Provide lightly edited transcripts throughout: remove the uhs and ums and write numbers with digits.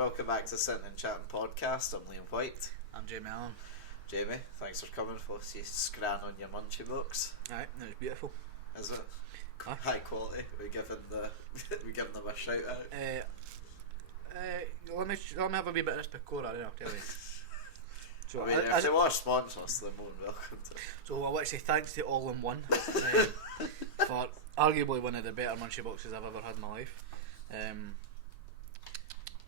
welcome back to Sitting and Chatting Podcast. I'm Liam Whyte. I'm Allan. Jamie, thanks for coming for us. You scran on your munchie box. Aye, that was beautiful. Is it? Aye. High quality. We giving them a shout out. Let me have a wee bit of this Pecora, then I'll tell you. So, if they want to sponsor us, they're more than welcome to. So I want to say thanks to Allan for arguably one of the better munchie boxes I've ever had in my life.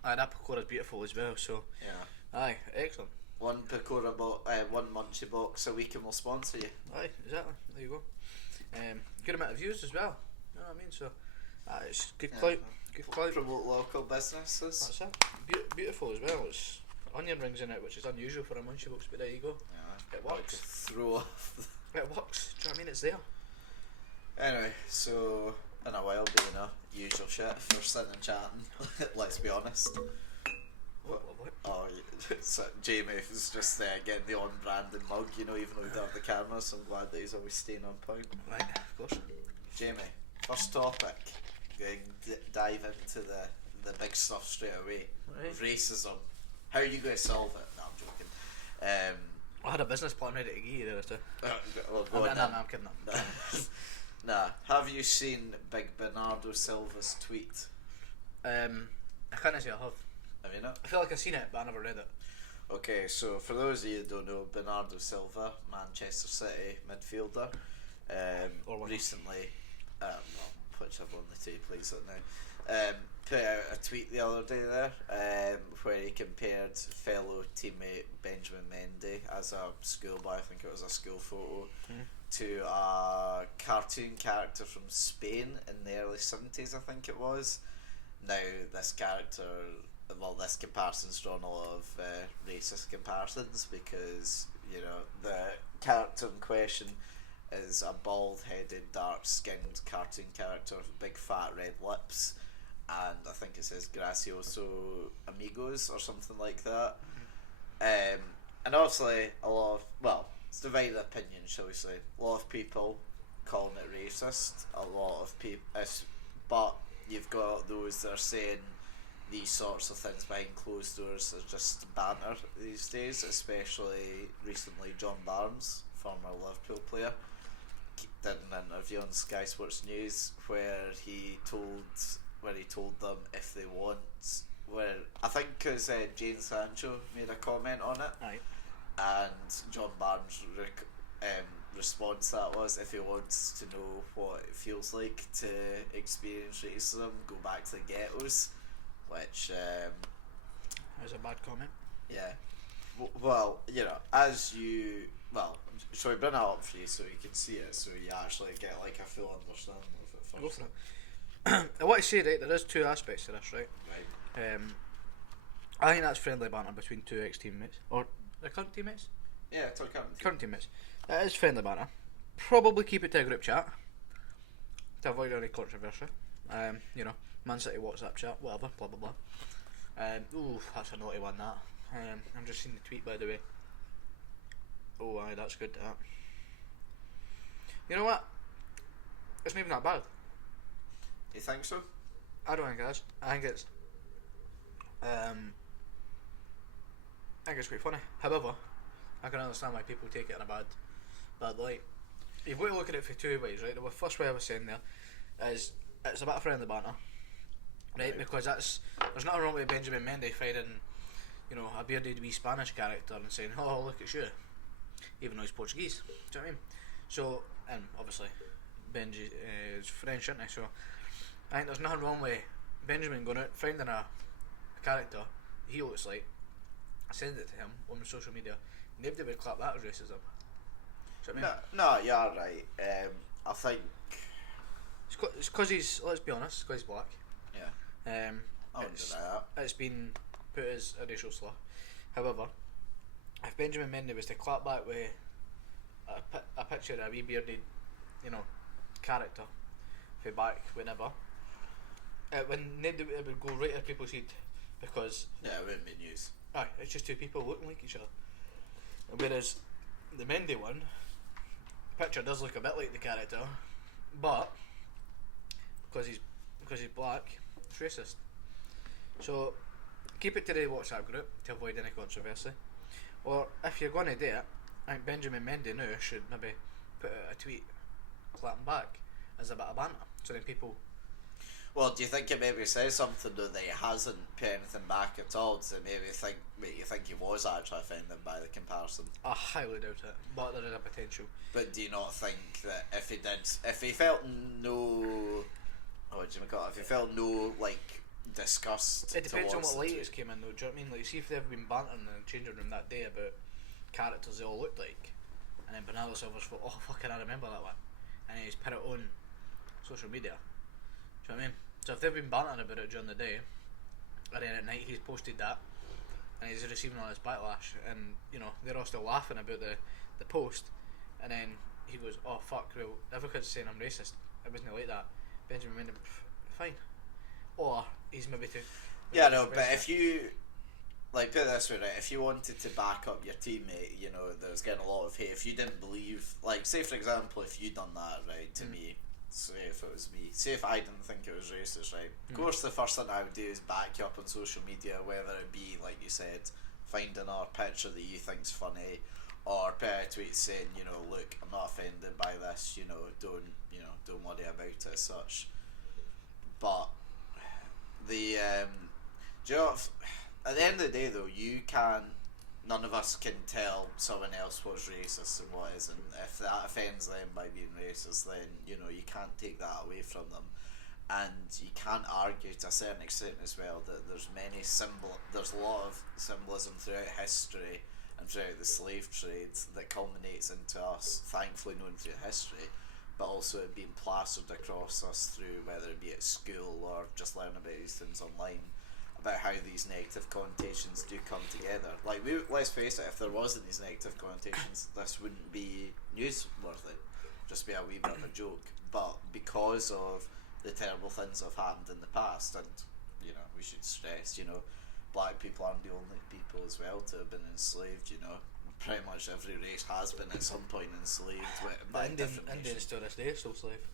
That Pecora's beautiful as well, so yeah. Aye, excellent. One one munchie box a week and we'll sponsor you. Aye, exactly. There you go. Good amount of views as well. You know what I mean? So it's good clout. Good clout. Promote local businesses. That's it. Beautiful as well. It's onion rings in it, which is unusual for a munchie box, but there you go. Yeah, it works. Throw off. It works. Do you know what I mean? It's there. Anyway, so in a while, being a usual shit for sitting and chatting. Let's be honest. What? Oh, so Jamie was just getting the on-branded mug, you know, even though we don't have the camera, so I'm glad that he's always staying on point. Right, of course. Jamie, first topic, going dive into the big stuff straight away. Right. Racism. How are you going to solve it? No, I'm joking. I had a business plan ready to give you there, too. Well, I'm kidding. Nah, have you seen Big Bernardo Silva's tweet? I can't say I have. Have you not? I feel like I've seen it, but I never read it. Okay, so for those of you who don't know, Bernardo Silva, Manchester City midfielder, recently, whichever one the two plays it now, put out a tweet the other day there, where he compared fellow teammate Benjamin Mendy as a schoolboy, I think it was a school photo, to a cartoon character from Spain in the early 70s, I think it was. Now, this comparison's drawn a lot of racist comparisons because, you know, the character in question is a bald-headed, dark-skinned cartoon character with big fat red lips, and I think it says Gracioso Amigos or something like that. And obviously it's divided opinion, shall we say. A lot of people calling it racist, a lot of people, but you've got those that are saying these sorts of things behind closed doors are just banter these days, especially recently John Barnes, former Liverpool player, did an interview on Sky Sports News where he told them if they want, I think because Jane Sancho made a comment on it. Aye. And John Barnes' response to that was, if he wants to know what it feels like to experience racism, go back to the ghettos, which That's a bad comment. yeah, well, you know, shall we bring it up for you so you can see it, so you actually get like a full understanding of it first? Go for it. I want to say, right, there is two aspects to this, right? Right. I think that's friendly banter between two ex-teammates, or the current teammates? Yeah, it's our Current teammates. It is friendly banter. Probably keep it to a group chat to avoid any controversy. You know, Man City WhatsApp chat, whatever, blah blah blah. Ooh, that's a naughty one, that. I'm just seeing the tweet, by the way. Oh, aye, that's good, that. You know what? It's not even that bad. You think so? I don't think it is. I think it's quite funny. However, I can understand why people take it in a bad light. You've got to look at it for two ways, right? The first way I was saying there is it's a bit of friendly banter, right? Because there's nothing wrong with Benjamin Mendy finding, you know, a bearded wee Spanish character and saying, "Oh, look at you," even though he's Portuguese. Do you know what I mean? So, and obviously Benji is French, isn't he? So I think there's nothing wrong with Benjamin going out finding a character he looks like, send it to him on social media. Nobody would clap that as racism. Do you know what I mean? No, you're right. I think it's because he's, let's be honest, it's because he's black. Yeah. I wouldn't deny that. It's been put as a racial slur. However, if Benjamin Mendy was to clap back with a picture of a wee bearded, you know, character for back whenever, it would go right at people's head, because it wouldn't be news. Aye, it's just two people looking like each other. Whereas the Mendy one, the picture does look a bit like the character, but because he's black, it's racist. So keep it to the WhatsApp group to avoid any controversy. Or if you're going to do it, I think Benjamin Mendy now should maybe put out a tweet clapping back as a bit of banter, so then people. Well, do you think it maybe says something though that he hasn't put anything back at all? Does it make you think he was actually offended by the comparison? I highly doubt it, but there is a potential. But do you not think that if he felt no, what do you call it? If he felt no like disgust, It depends on towards what the latest came in though. Do you know what I mean? Like, see if they've been bantering in the changing room that day about characters they all looked like, and then Bernardo Silva's thought, oh fucking I remember that one, and then he's put it on social media. Do you know what I mean? So if they've been bantering about it during the day, and then at night he's posted that, and he's receiving all this backlash, and you know they're all still laughing about the post, and then he goes, oh fuck, well everyone's saying I'm racist. It wasn't like that. Benjamin Mendy, fine. Or he's maybe too. Yeah, no, but if you like put it this way, right? If you wanted to back up your teammate, you know, that was getting a lot of hate. If you didn't believe, like, say for example, if you done that, right, to me. Say if it was me, say if I didn't think it was racist, right? Of course, the first thing I would do is back you up on social media, whether it be like you said, find another picture that you think's funny, or put a tweet saying, you know, look, I'm not offended by this, you know, don't worry about it as such. But the do you know, at the end of the day though, none of us can tell someone else what's racist and what isn't. If that offends them by being racist, then you know you can't take that away from them, and you can't argue to a certain extent as well that there's a lot of symbolism throughout history and throughout the slave trade that culminates into us thankfully known through history, but also it being plastered across us through whether it be at school or just learning about these things online, about how these negative connotations do come together. Like, let's face it, if there wasn't these negative connotations, this wouldn't be newsworthy, just be a wee bit of a joke. But because of the terrible things that have happened in the past, and you know, we should stress, you know, black people aren't the only people as well to have been enslaved. You know, pretty much every race has been at some point enslaved by different nations. Indians to this day are still slave.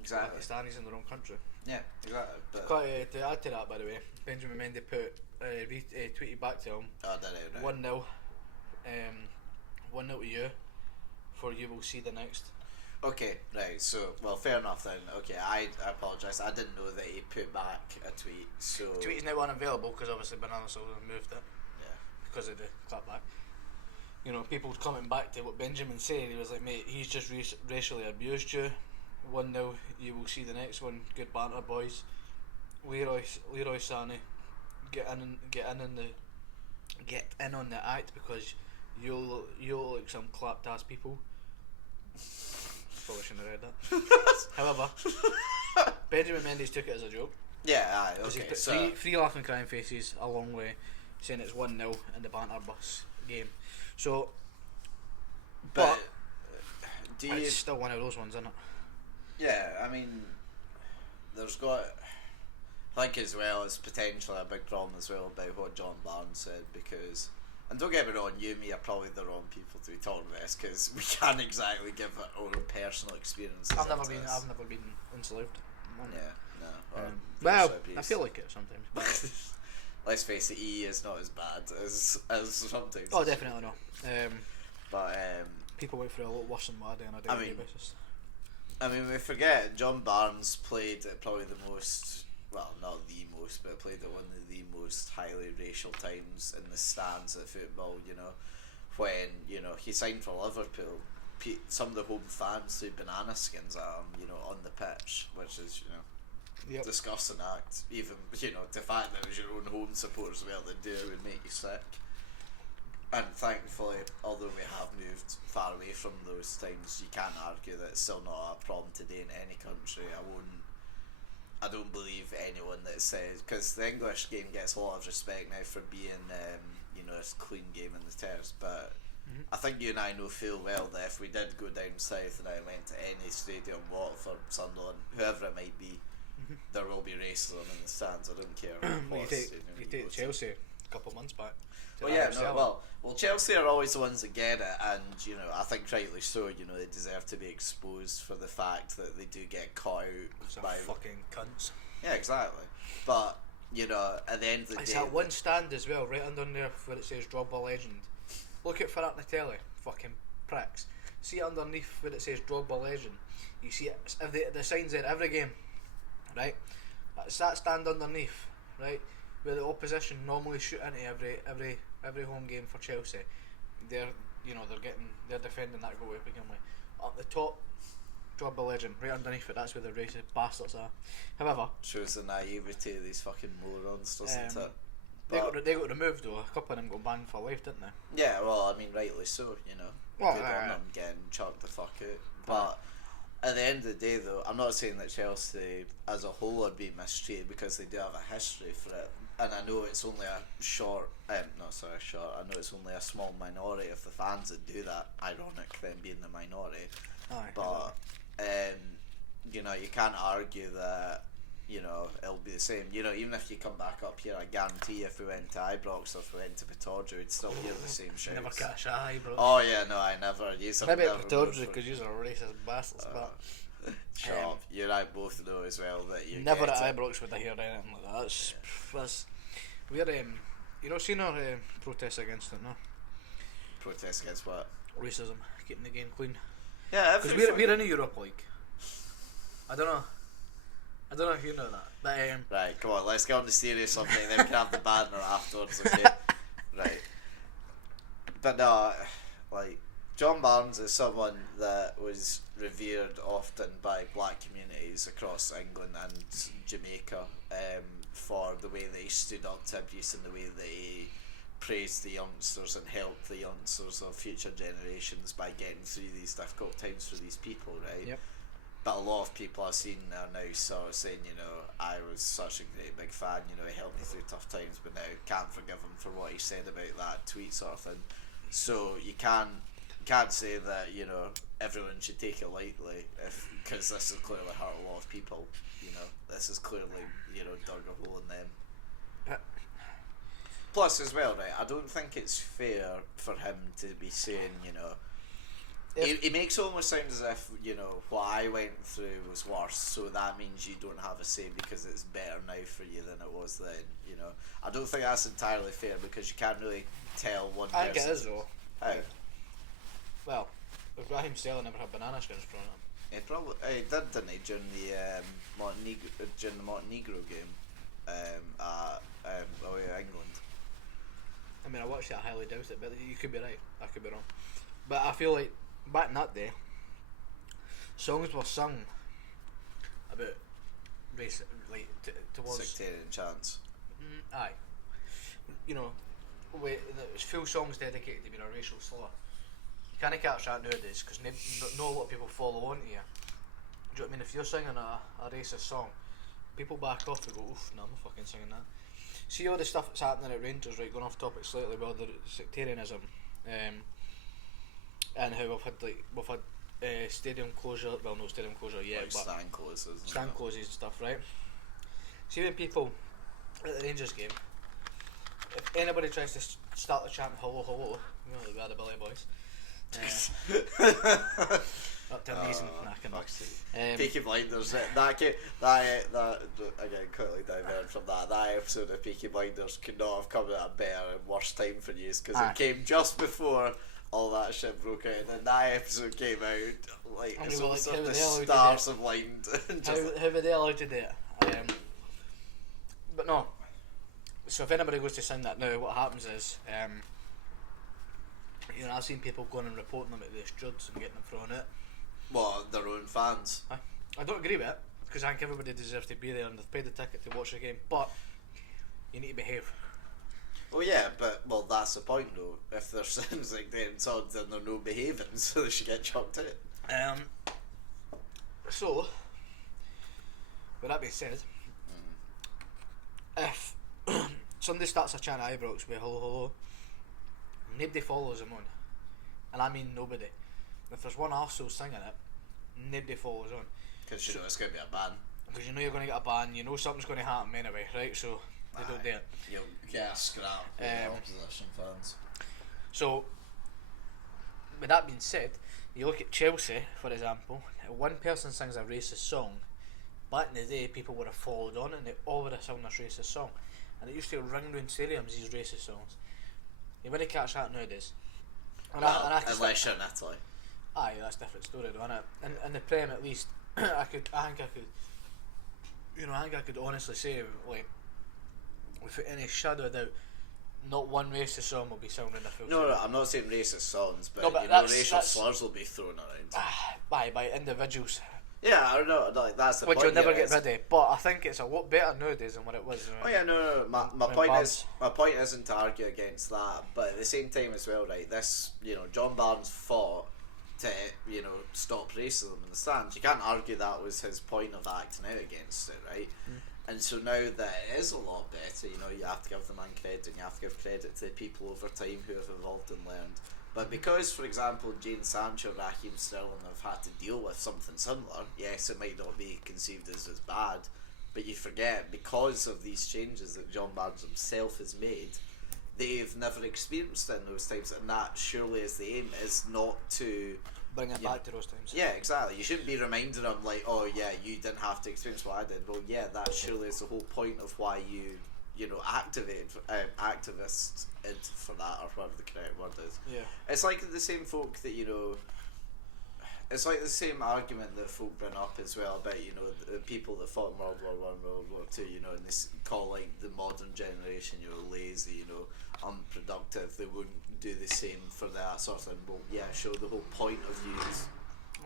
Exactly. Pakistanis in their own country. Yeah, exactly. But To add to that, by the way, Benjamin Mendy tweeted back to him. oh, did it, right? 1-0, 1-0 to you. For you will see the next. Okay, right. So, well, fair enough then. Okay, I apologise. I didn't know that he put back a tweet. So The tweet is now unavailable because obviously Bernardo Silva moved it. Yeah. Because of the clapback. You know, people coming back to what Benjamin said. He was like, mate, he's just racially abused you. 1-0, you will see the next one. Good banter, boys. Leroy Sané, get in on the act because you'll look like some clapped ass people. Probably shouldn't have read that. However, Benjamin Mendes took it as a joke. Yeah, aye, Because he okay. put So three laughing crying faces along with saying it's 1-0 in the banter bus game. So, but do you? it's still one of those ones, isn't it? Yeah, I mean, there's got. I think as well it's potentially a big problem as well about what John Barnes said, because, and don't get me wrong, you and me are probably the wrong people to be talking about this because we can't exactly give our own personal experiences. I've never into been this. enslaved. Yeah, no. Or Well, British I feel like it sometimes. But let's face it, EE is not as bad as sometimes. oh, definitely not. But People went through a lot worse than what I do on a daily basis. I mean, we forget John Barnes played at probably the most, well, not the most, but played at one of the most highly racial times in the stands at football. You know, when he signed for Liverpool, some of the home fans threw banana skins at him. You know, on the pitch, which is disgusting act. Even the fact that it was your own home supporters as well that do it would make you sick. And thankfully, although we have moved far away from those times, you can't argue that it's still not a problem today in any country. I don't believe anyone that says, because the English game gets a lot of respect now for being a clean game in the terrace, but I think you and I know full well that if we did go down south and I went to any stadium, Watford, Sunderland, whoever it might be, there will be racism in the stands. I don't care. You take Chelsea a couple of months back. Well, yeah, no, well, Chelsea are always the ones that get it, and I think rightly so. They deserve to be exposed for the fact that they do get caught out Some by fucking cunts. Yeah, exactly. But you know, at the end of the It's day, that one stand as well, right under there where it says Drogba Legend. Look at for that on the telly, fucking pricks. See it underneath where it says Drogba Legend. You see it, the signs there every game, right? It's that stand underneath, right, where the opposition normally shoot into every home game for Chelsea. They're defending that goal to begin with. Up the top, Drogba Legend, right underneath it. That's where the racist bastards are. However, shows the naivety of these fucking morons, doesn't it? They got removed though. A couple of them got banned for life, didn't they? Yeah, well, I mean, rightly so, you know. Well, good on them getting chucked the fuck out. But at the end of the day, though, I'm not saying that Chelsea as a whole are being mistreated, because they do have a history for it. And I know it's only a I know it's only a small minority of the fans that do that. Ironic, them being the minority. Aye, But you know, you can't argue that, you know, it'll be the same. You know, even if you come back up here, I guarantee if we went to Ibrox or if we went to Pittodrie, we'd still hear the same shouts. Never catch eye, bro. Oh yeah, no, I never. Maybe at Pittodrie because you're a racist bastards, but shut up. You and I both know as well that you never get at it. Ibrox would I hear anything like that. That's we're you know, seen our protests against it, no? Protest against what? Racism, keeping the game clean. Yeah, Because we're in a Europe League. I don't know if you know that, but right, come on, let's get on the serious something, then we can have the banner afterwards, okay? Right. But no, like, John Barnes is someone that was revered often by black communities across England and Jamaica for the way they stood up to abuse and the way they praised the youngsters and helped the youngsters of future generations by getting through these difficult times for these people, right? Yep. But a lot of people I've seen are now sort of saying, you know, I was such a great big fan, you know, he helped me through tough times, but now can't forgive him for what he said about that tweet sort of thing. So you can't say that, you know, everyone should take it lightly, because this has clearly hurt a lot of people. You know, this is clearly, you know, dug a hole in them. Plus, as well, right, I don't think it's fair for him to be saying, you know, he makes it almost sound as if, you know, what I went through was worse, so that means you don't have a say because it's better now for you than it was then, you know. I don't think that's entirely fair, because you can't really tell one person. I think it is though. How? Well, Raheem Sterling never had banana skins thrown at him. He did, didn't he, during the Montenegro game away at England. I mean, I watched it, I highly doubt it, but you could be right, I could be wrong. But I feel like back in that day, songs were sung about race, like towards sectarian chants. Aye, you know, it was full songs dedicated to being a racial slur. You can't catch that nowadays because not a lot of people follow on to you. Do you know what I mean? If you're singing a racist song, people back off and go, oof, no, I'm not fucking singing that. See all the stuff that's happening at Rangers, right, going off topic slightly, well, the sectarianism, and how we've had stadium closure, well, no stadium closure yet, like but stand closes and stuff, right? See when people at the Rangers game, if anybody tries to start the chant hello hello, you know, like we had the Billy Boys, up to amazing. Peaky Blinders, that again, quickly divert from that episode of Peaky Blinders could not have come at a better and worse time for you, because it came just before all that shit broke out, and then that episode came out like it's almost like the stars have aligned. How were they allowed to do it? But no. So if anybody goes to sing that now, what happens is, you know, I've seen people going and reporting them at the Struds and getting them thrown out. Well, their own fans. I don't agree with it, because I think everybody deserves to be there and they've paid the ticket to watch the game, but you need to behave. Oh yeah, but that's the point though. If their sins like them songs, then they're no behaving, so they should get chucked out. So, with that being said, if somebody starts a chant at Ibrox with hello hello, nobody follows him on, and I mean nobody. If there's one arsehole singing it, nobody follows on. Because you know it's going to be a ban. Because you know you're going to get a ban, you know something's going to happen anyway, right? So they don't do it. You'll get a scrap with the opposition fans. So, with that being said, you look at Chelsea, for example, if one person sings a racist song, back in the day people would have followed on and they all would have sung this racist song. and it used to ring round stadiums, these racist songs. You wouldn't catch that nowadays. Unless you're in Italy. Aye, that's a different story though, innit? In the Prem at least, I think I could honestly say, like, without any shadow of doubt, not one racist song will be sung in the full No, stadium. I'm not saying racist songs, but, racial slurs will be thrown around. By individuals. Yeah, I don't know, like, that's the Which point. you'll never get rid of, but I think it's a lot better nowadays than what it was. Oh yeah, no. My point isn't to argue against that, but at the same time as well, right? This, John Barnes fought to, stop racism in the stands. You can't argue that was his point of acting out against it, right? And so now that it is a lot better, you have to give the man credit, and you have to give credit to the people over time who have evolved and learned. But because, for example, Jane Sancho, Raheem Sterling have had to deal with something similar, yes, it might not be conceived as bad, but you forget, because of these changes that John Barnes himself has made, they've never experienced it in those times, and that surely is the aim, is not to bring it back to those times. Yeah, exactly. You shouldn't be reminding them like, oh yeah, you didn't have to experience what I did. Well, yeah, that surely is the whole point of why you activist for that, or whatever the correct word is. Yeah. It's like the same folk that, it's like the same argument that folk bring up as well about, the people that fought in World War One, World War Two, and they call like the modern generation, lazy, unproductive. They wouldn't do the same for that sort of thing. Well, yeah, sure, the whole point of you is...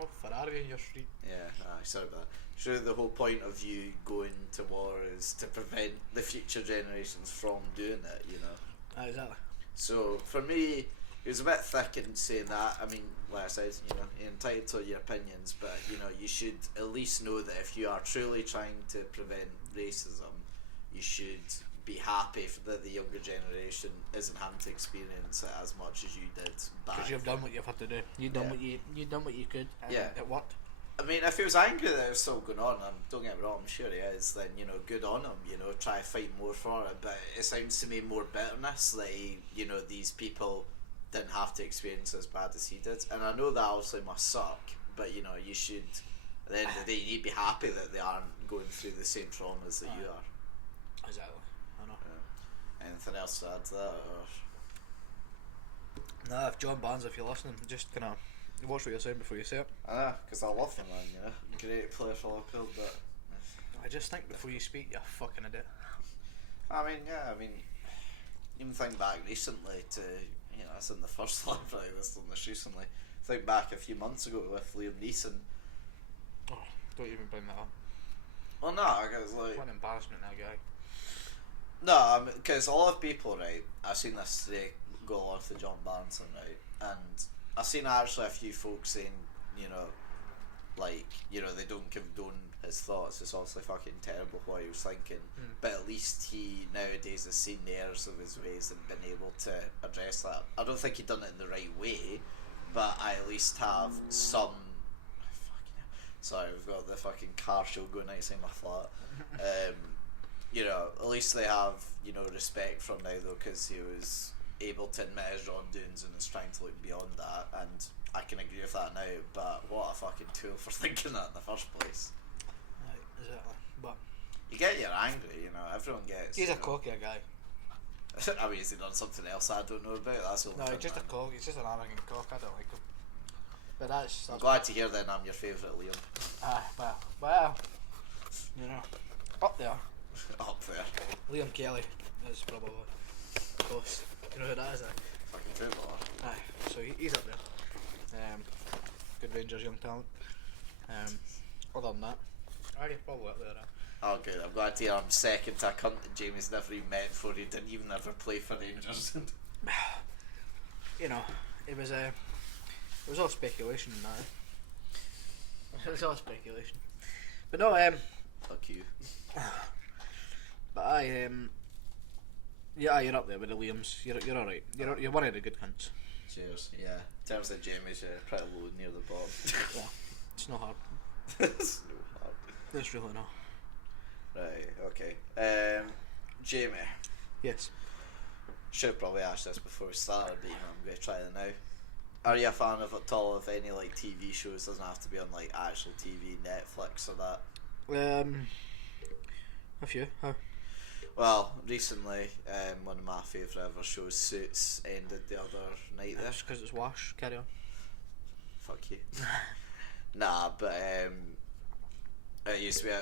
Oh, Ferrari in your street. Yeah, sorry about that. Sure, the whole point of you going to war is to prevent the future generations from doing it, Exactly. So, for me, it was a bit thick in saying that. I mean, like I said, you're entitled to your opinions, but, you should at least know that if you are truly trying to prevent racism, you should be happy that the younger generation isn't having to experience it as much as you did back. Because you've done what you've had to do. You've done what you could, and it worked. I mean, if he was angry that it was still going on, and don't get me wrong, I'm sure he is, then, good on him, try to fight more for it, but it sounds to me more bitterness, like, these people didn't have to experience as bad as he did, and I know that obviously must suck, but, you should, at the end of the day, you need to be happy that they aren't going through the same traumas that you are. Exactly, I know. Yeah. Anything else to add to that, or...? Nah, if John Barnes, if you're listening, just kind of watch what you're saying before you say it. I know, because I love the man, great player for Liverpool, but... I just think before you speak, you're fucking idiot. Even think back recently to, that's in the first live, right, this done this recently. Think back a few months ago with Liam Neeson. Oh, don't even bring that up. Well, no, because like... What an embarrassment, that guy. No, because a lot of people, right, I've seen this today go along with the John Barnes thing, right, and I've seen actually a few folks saying, they don't condone his thoughts. It's obviously fucking terrible what he was thinking, but at least he nowadays has seen the errors of his ways and been able to address that. I don't think he done it in the right way, but I at least have some... Sorry, we've got the fucking car show going outside my flat. At least they have, respect from now though, because he was able to admit his wrongdoings and is trying to look beyond that, and I can agree with that now, but what a fucking tool for thinking that in the first place. Right, exactly. But you get you're angry, everyone gets... He's a cocky guy. I mean, has he done something else I don't know about? That's the only thing, he's just a cock, he's just an arrogant cock, I don't like him. But that's I'm glad to hear then I'm your favourite Liam. Well, up there. Up there. Liam Kelly is probably close. You know who that is, Fucking footballer. Aye, so he's up there. Good Rangers young talent. Other than that, he's probably up there. Oh good, I'm glad to hear I'm second to a cunt that Jamie's never even met before. He didn't even ever play for Rangers. It was all speculation and that. It was all speculation. But no, fuck you. But you're up there with the Liams. You're alright. You're one of the good cunts. Cheers. Yeah. In terms of Jamie's, pretty low near the bottom. Yeah. It's not hard. It's no hard. It's really not. Right. Okay. Jamie. Yes. Should have probably asked this before we started, but I'm going to try it now. Are you a fan of at all of any like TV shows? Doesn't have to be on like actual TV, Netflix or that. A few. Huh? Well, recently, one of my favourite ever shows, Suits, ended the other night there. Just because it's Wash. Carry on. Fuck you. Nah, but it used to be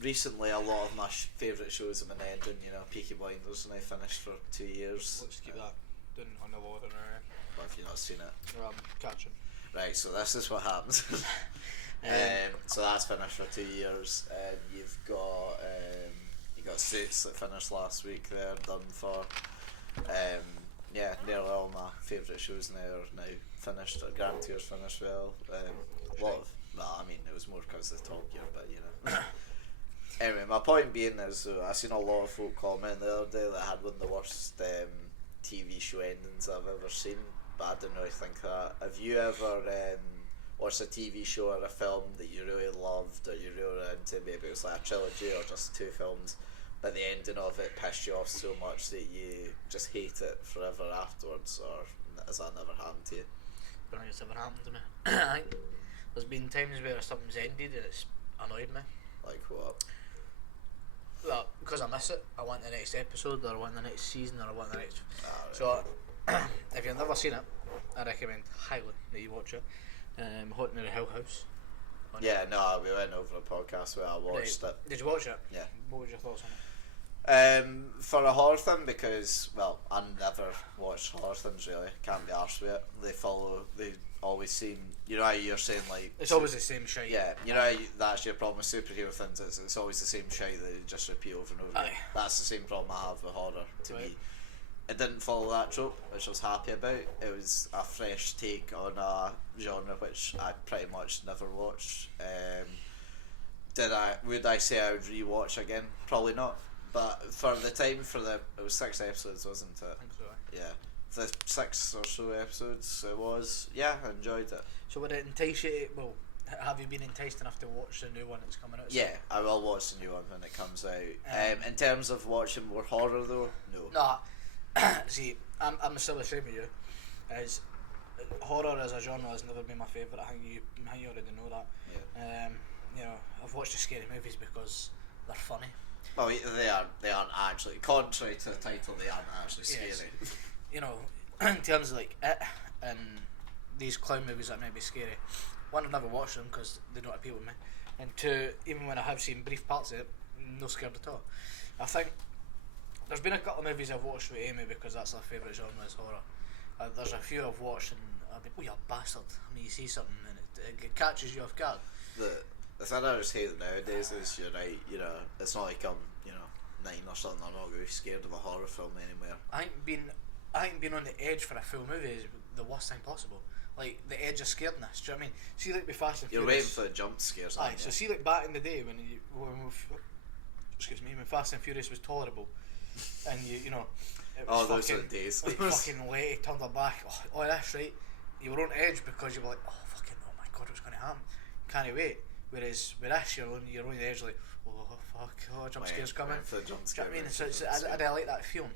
recently a lot of my favourite shows have been ending. You know, Peaky Blinders, and I finished for 2 years. Let's keep that down on the lower. But if you've not seen it, Catching. right. So this is what happens. So that's finished for 2 years, and you've got Suits that finished last week. There, done for. Yeah, nearly all my favourite shows now are now finished. Grand Tour's finished well. A lot of, well, I mean, it was more because of Top Gear, but you know. Anyway, my point being is, I seen a lot of folk comment the other day that had one of the worst TV show endings I've ever seen, but I didn't really think that. Have you ever watched a TV show or a film that you really loved, or you really were into? Maybe it was like a trilogy or just 2 films, but the ending of it pissed you off so much that you just hate it forever afterwards, or has that never happened to you? I don't think it's ever happened to me. I think there's been times where something's ended and it's annoyed me. Like what? Well, because I miss it, I want the next episode, or I want the next season, or I want the next. Right. So, if you've never seen it, I recommend highly that you watch it. Haunting of the Hill House. Yeah, no, we went over a podcast where I watched it. Did you watch it? Yeah. What was your thoughts on it? For a horror thing, because, well, I never watched horror things really, can't be arsed with it. They always seem, you know how you're saying like... It's always the same shite. Yeah, you know how that's your problem with superhero things, it's always the same shite that they just repeat over and over again. That's the same problem I have with horror, to me. It didn't follow that trope, which I was happy about. It was a fresh take on a genre which I pretty much never watched. Would I say I would rewatch again? Probably not. But for the time, it was 6 episodes, wasn't it? I think so. Yeah. The 6 or so episodes it was, yeah, I enjoyed it. So would it entice you, well, have you been enticed enough to watch the new one that's coming out? Yeah, I will watch the new one when it comes out. In terms of watching more horror though, no. Nah, see, I'm still the same with you. As horror as a genre has never been my favourite. I think you already know that. Yeah. You know, I've watched the scary movies because they're funny. Well, they aren't actually, contrary to the title, they aren't actually scary. Yes. You know, in terms of like It and these clown movies that might be scary, one, I've never watched them because they don't appeal to me, and 2, even when I have seen brief parts of it, no scared at all. I think there's been a couple of movies I've watched with Amy because that's her favourite genre is horror. There's a few I've watched and I've been, oh, you bastard. I mean, you see something and it catches you off guard. The thing I just hate nowadays is, you're right, you know, it's not like I'm, you know, 9 or something, I'm not really scared of a horror film anymore. I think being on the edge for a full movie is the worst thing possible. Like, the edge of scaredness, do you know what I mean? See, like, with Fast and Furious... You're waiting for the jump scares, aren't you? So see, like, back in the day when Fast and Furious was tolerable, and you know... It was those are the days. Like, fucking late, turned her back, oh, that's right. You were on edge because you were like, oh my god, what's going to happen? Can't wait. Whereas with this, you're on the edge like, oh fuck, jump scare's coming. For the jump scare, do you know what I mean? So I like that feeling.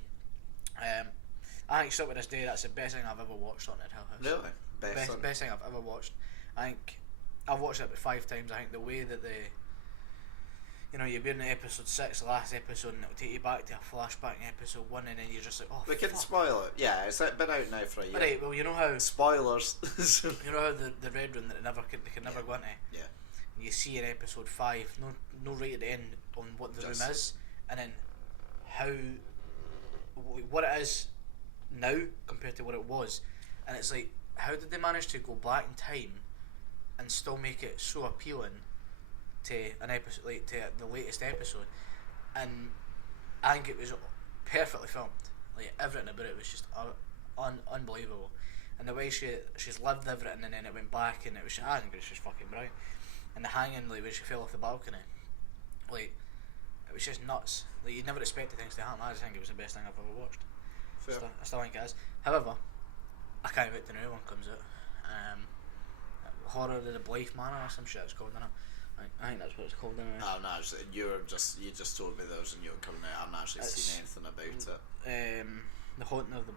I think still to this day that's the best thing I've ever watched on Hill House. Really? Best thing I've ever watched. I think I've watched it about 5 times. I think the way that you know, you'll be in episode 6, the last episode, and it'll take you back to a flashback in episode 1, and then you're just like, oh, we can fuck. spoil it. Yeah, it's been out now for a year. Right, well, you know how... Spoilers. You know how the red room that they can never go into? Yeah. You see in episode 5, no right at the end on what the room is, and then what it is now compared to what it was, and it's like, how did they manage to go back in time and still make it so appealing to an episode, like to the latest episode? And I think it was perfectly filmed. Like, everything about it was just unbelievable, and the way she's lived everything, and then it went back, and I think it was just fucking brilliant. And the hanging, like, when she fell off the balcony, like, it was just nuts. Like, you never expected things to happen. I just think it was the best thing I've ever watched. I still think it is. However, I can't wait till the new one comes out. Horror of the Blythe Manor or some shit it's called, isn't it? I think that's what it's called anyway. I'm not actually, you just told me there was a new one coming out. I've not actually seen anything about it. The Haunting of the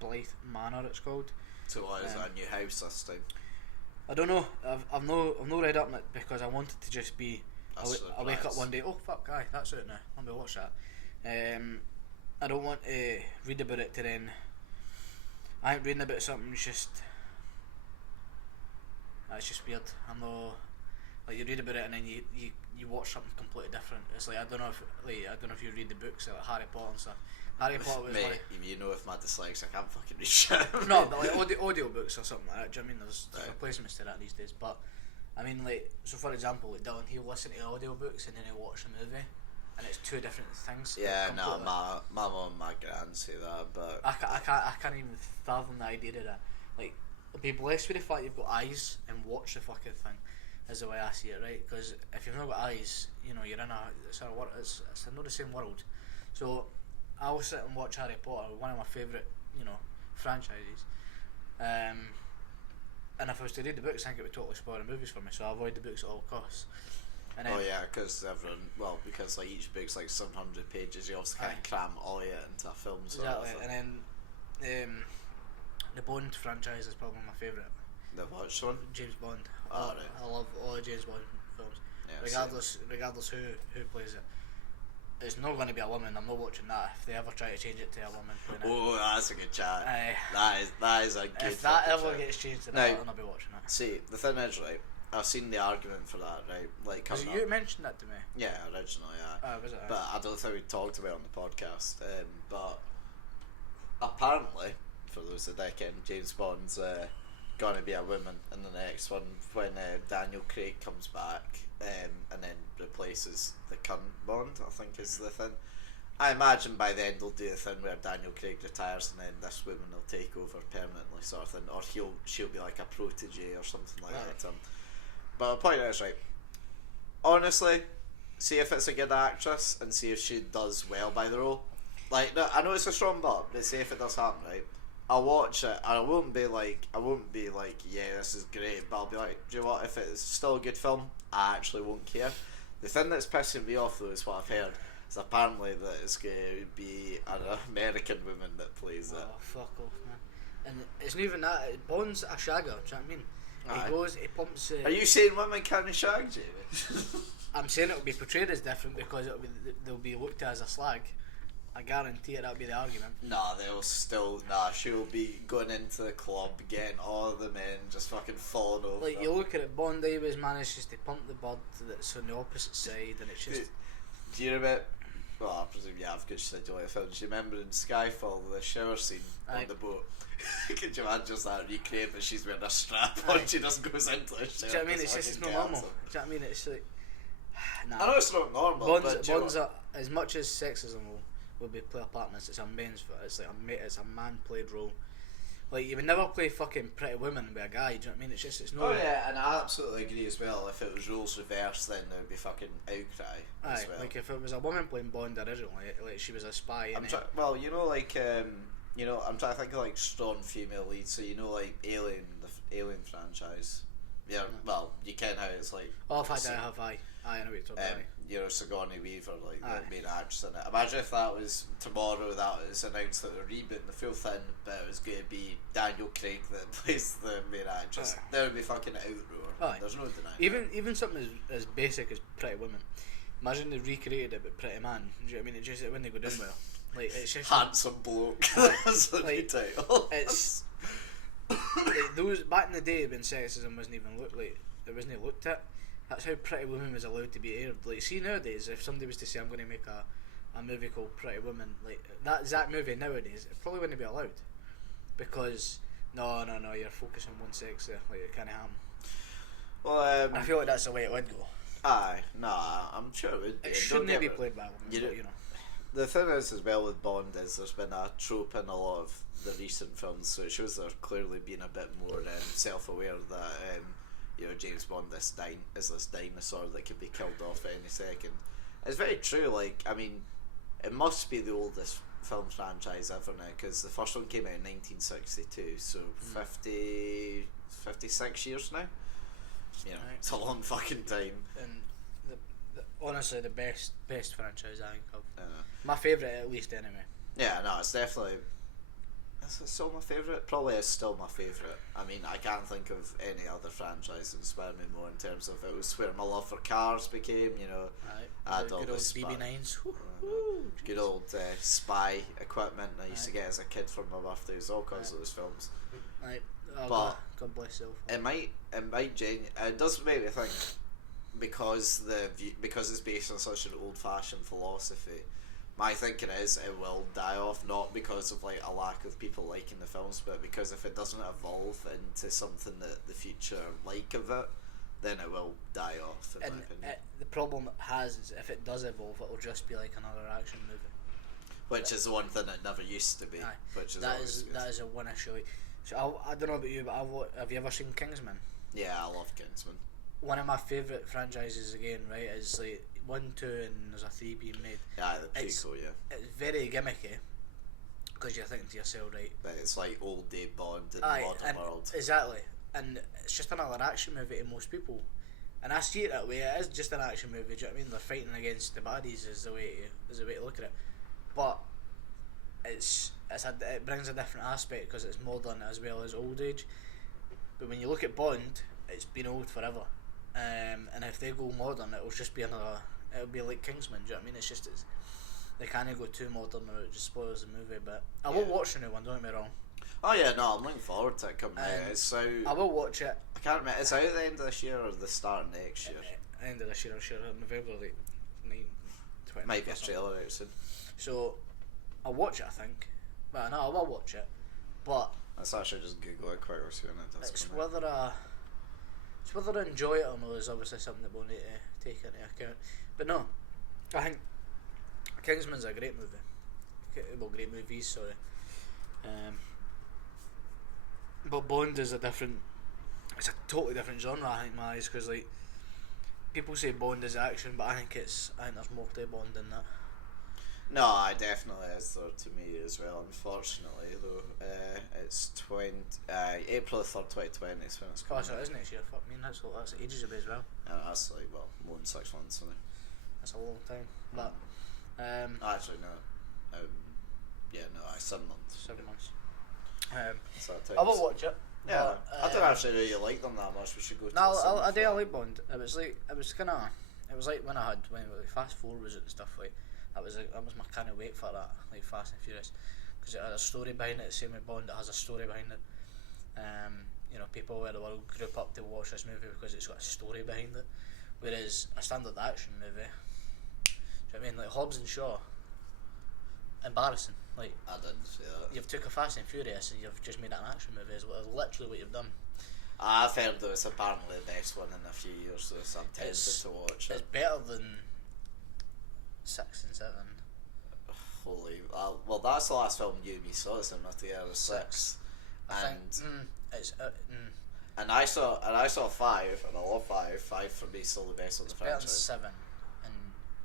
Blythe Manor it's called. So what is it, a new house this time? I don't know. I've no read up on it because I want it to just be I'll wake up one day, oh fuck, aye, that's out now, let me watch that. I don't want to read about it to then, I ain't reading about something, it's just weird. I'm not, like, you read about it and then you watch something completely different. It's like, I don't know if you read the books like Harry Potter and stuff. Harry Potter was mate, you know, if my dyslexia, I can't fucking read shit. No, but like audio books or something like that. Do you know what I mean? There's replacements to that these days. But I mean, like, so for example, like Dylan, he'll listen to audio books and then he'll watch a movie, and it's two different things. Yeah, no, my mum and my gran say that, but I can't even fathom the idea of that. Like, be blessed with the fact you've got eyes and watch the fucking thing, is the way I see it, right? Because if you've not got eyes, you know, you're in it's not the same world. So I will sit and watch Harry Potter, one of my favourite, you know, franchises. And if I was to read the books, I think it would totally spoil the movies for me. So I avoid the books at all costs. And then, because like each book's like some 100 pages, you also can't cram all of it into a film. Exactly. And then the Bond franchise is probably my favourite. The which one? James Bond. Right. I love all the James Bond films. Yeah, regardless who plays it. It's not going to be a woman. I'm not watching that. If they ever try to change it to a woman playing it. Oh, that's a good chat. That is a good. If that ever gets changed to that, I'll be watching that. See, the thing is, right, I've seen the argument for that, right? Like, was it you mentioned that to me? Yeah, originally, yeah. Was it? But I don't think we talked about it on the podcast. But apparently, for those that don't know, James Bond's gonna be a woman in the next one when Daniel Craig comes back, and then replaces the current Bond, I think is the thing. I imagine by then they'll do a thing where Daniel Craig retires and then this woman will take over permanently, sort of thing, or she'll be like a protege or something like that. But the point is, right, honestly, see if it's a good actress and see if she does well by the role. Like, no, I know it's a strong but see if it does happen, right? I'll watch it and I won't be like, yeah, this is great, but I'll be like, do you know what, if it's still a good film, I actually won't care. The thing that's pissing me off though is what I've heard is apparently that it's going to be an American woman that plays it. Oh, fuck off, man. And it's not even that, Bond's a shagger, do you know what I mean? He goes, he pumps. Are you saying women can't shag, Jamie? I'm saying it will be portrayed as different because they'll be looked at as a slag. I guarantee that'll be the argument. She'll be going into the club, getting all of the men just fucking falling over. Like, you look at it, Bond always manages to pump the bird that's on the opposite side, and it's just. Do you remember? Well, I presume you have, because you said you like the films. Do you remember in Skyfall, the shower scene on the boat? Could you imagine just that recreate that she's wearing a strap on, she just goes into a shower? Do you know what I mean? It's not normal. Do you know what I mean? It's like. Nah. I know it's not normal. Bond's as much as sexism will be play a part in this, it's a man played role. Like, you would never play fucking Pretty Woman with a guy, do you know what I mean? It's not. Oh yeah, and I absolutely agree as well. If it was roles reversed, then there would be fucking outcry as well. Like if it was a woman playing Bond originally, like she was a spy. I'm trying to think of like strong female leads. So you know, like Alien, the Alien franchise. Yeah, well, you can how it's like. Oh, in fact, I know what you're talking about. You know, Sigourney Weaver, like the main actress in it. Imagine if that was tomorrow, that was announced that they're rebooting the full thing, but it was going to be Daniel Craig that plays the main actress. There would be fucking outroar. There's no denying. Even something as basic as Pretty Woman. Imagine they recreated it with Pretty Man. Do you know what I mean? It just when they go down well, like it's just handsome bloke. That's the new title. It's like those back in the day when sexism wasn't even looked at. That's how Pretty Woman was allowed to be aired. Like, see nowadays, if somebody was to say I'm going to make a movie called Pretty Woman, like that exact movie nowadays, it probably wouldn't be allowed because no, you're focusing on one sex there. Like, it can't happen. Well, I feel like that's the way it would go. I'm sure it would be. It shouldn't be played by a woman, but, you know. The thing is, as well with Bond, is there's been a trope in a lot of the recent films, so it shows they're clearly being a bit more self-aware that James Bond is this dinosaur that could be killed off at any second. It's very true. Like, I mean, it must be the oldest film franchise ever now, because the first one came out in 1962, so 56 years now. It's a long fucking time. And honestly, the best franchise I think of. My favourite, at least, anyway. Yeah, no, it's definitely Is it still my favourite? Probably is still my favourite. I mean, I can't think of any other franchise that inspired me more in terms of it was where my love for cars became, you know. I had all good old the BB9s. good old spy equipment I used to get as a kid for my birthdays, all because of those films. Right. Oh, But God bless you. it does make me think, because it's based on such an old-fashioned philosophy. My thinking is it will die off, not because of like a lack of people liking the films, but because if it doesn't evolve into something that the future like of it, then it will die off. In my opinion. The problem it has is if it does evolve, it'll just be like another action movie. Which is the one thing it never used to be. Aye. Which is that is a one issue. So I don't know about you, but have you ever seen Kingsman? Yeah, I love Kingsman. One of my favourite franchises again, right, is like 1, 2, and there's a 3 being made. Yeah, the prequel, yeah. It's very gimmicky, because you're thinking to yourself, right, but it's like old day Bond in the modern world. Exactly, and it's just another action movie to most people, and I see it that way. It is just an action movie. Do you know what I mean? They're fighting against the baddies is the way to look at it, but it brings a different aspect because it's modern as well as old age. But when you look at Bond, it's been old forever. And if they go modern, it'll just be it'll be like Kingsman, do you know what I mean? They can't go too modern or it just spoils the movie, but I will watch the new one, don't get me wrong. Oh yeah, no, I'm looking forward to it coming out. It's out, I will watch it. I can't remember, it's out at the end of this year or the start of next year? End of this year, I'm sure, November, like 20. Might be a trailer out soon. So, I'll watch it, I think. But no, I will watch it, but let's actually just Google it quick, see when it does come out. Whether I enjoy it or not is obviously something that we'll need to take into account. But no, I think Kingsman's a great movie. Well, great movies, sorry. But Bond is it's a totally different genre, I think, in my eyes, because like people say Bond is action, but I think there's more to Bond than that. No, it definitely is there to me as well. Unfortunately, though, it's April 3rd, 2020 is when it's coming. Oh, so it is next year. Fuck me, that's ages away as well. And that's like more than 6 months, isn't it? That's a long time. But actually no. Yeah, no, 7 months. 7 months. So I will watch it. Yeah, but, I don't actually really like them that much. We should go to no, I do. I like Bond. It was like when Fast Forward and stuff like. That was my kind of wait for that, like Fast and Furious, because it had a story behind it. Same with Bond, it has a story behind it. People where the world group up to watch this movie because it's got a story behind it. Whereas a standard action movie, do you know what I mean? Like Hobbs and Shaw, embarrassing. Like I didn't see that. You've took a Fast and Furious and you've just made an action movie. Is literally what you've done. I've heard that it's apparently the best one in a few years, so I'm tempted to watch it. It's better than 6 and 7. Holy, well, that's the last film you and me saw. It's in the year was 6, and I saw 5, and I love 5. 5 for me is still the best of the franchise. Better than 7, and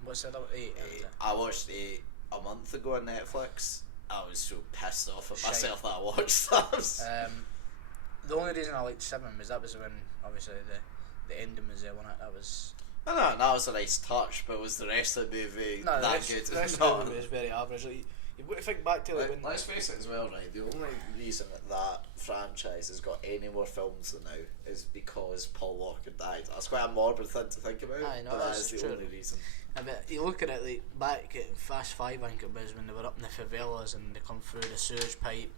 what's the other 8? I watched 8 a month ago on Netflix. I was so pissed off at myself that I watched that. The only reason I liked 7 was that was when obviously the ending was there. That was. I know, that was a nice touch, but was the rest of the movie that good? The rest of the movie was very average. Like, you've got to think back to when. Let's face it as well, right? The only reason that franchise has got any more films than now is because Paul Walker died. That's quite a morbid thing to think about. I know, but that is the true. only reason. But you look at it like back at Fast 5, I think it was when they were up in the favelas and they come through the sewage pipe.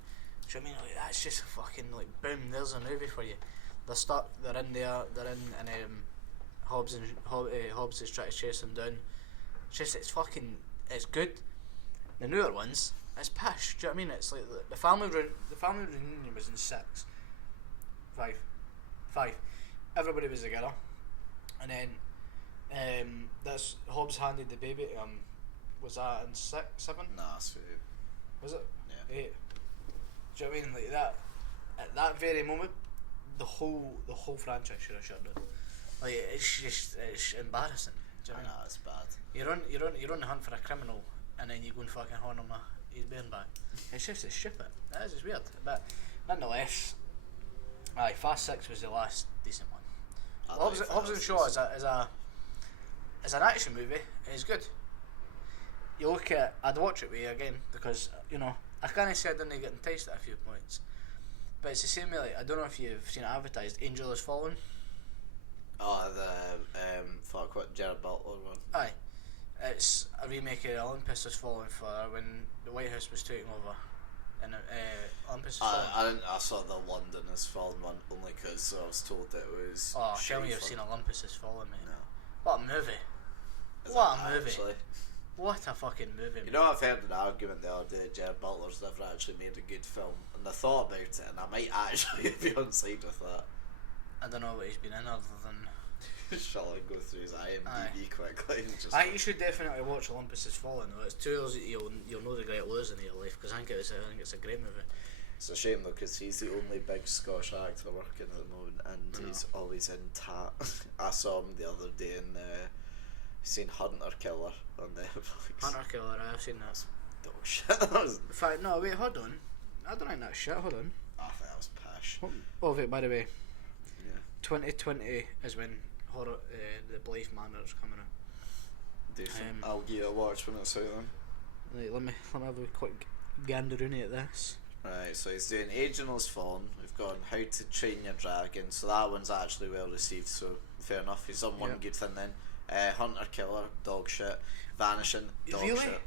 Do you know what I mean? Like, that's just fucking like boom. There's a movie for you. They're stuck. They're in there. They're in and Hobbs is trying to chase them down. It's good. The newer ones, it's pish. Do you know what I mean? It's like the family reunion was in 6, 5. Everybody was together, and then that's Hobbs handed the baby to him. Was that in 6, 7? Nah, it's 8. Was it? Yeah. 8. Do you know what I mean? Like that. At that very moment, the whole franchise should have shut down. Like it's embarrassing. Do you know what I mean? It's bad. You're on the hunt for a criminal, and then you go and fucking horn him his bearing back. It's stupid. It's weird. But nonetheless, Fast 6 was the last decent one. Hobbs and Shaw is an action movie. It's good. You look at, I'd watch it with you again because I can't say I didn't get enticed at a few points, but it's the same way. Like, I don't know if you've seen it advertised. Angel Has Fallen. Oh, the fuck, what Jared Butler one? Aye, it's a remake of Olympus Has Fallen for when the White House was taken over. And Olympus Has Fallen. I saw the London Has Fallen one only because I was told it was. Oh, tell me you've seen Olympus Has Fallen, mate. No. What a movie! Is what it a movie! actually? What a fucking movie! You know, I've heard an argument the other day that Jared Butler's never actually made a good film, and I thought about it, and I might actually be on side with that. I don't know what he's been in other than. Shall I go through his IMDb quickly? And just I think you should definitely watch Olympus Has Fallen. Though it's 2 hours that you'll know regret losing in your life, because I think it's a great movie. It's a shame though, because he's the only big Scottish actor working at the moment, and he's always in tat. I saw him the other day in seen Hunter Killer on Netflix. Hunter Killer, I've seen that. Dog shit. That was. In fact, no, wait, hold on. I don't think that's shit. Hold on. I think that was pish. Oh, wait, by the way, Yeah. 2020 is when horror, the Blythe Manor's coming out. Decent. I'll give you a watch when it's out then. Right, let me have a quick ganderoony at this. Right, so he's doing Agent Has Fallen. We've got How to Train Your Dragon, so that one's actually well received, so fair enough. He's done one good thing then. Hunter Killer, dog shit. Vanishing, dog Really? shit.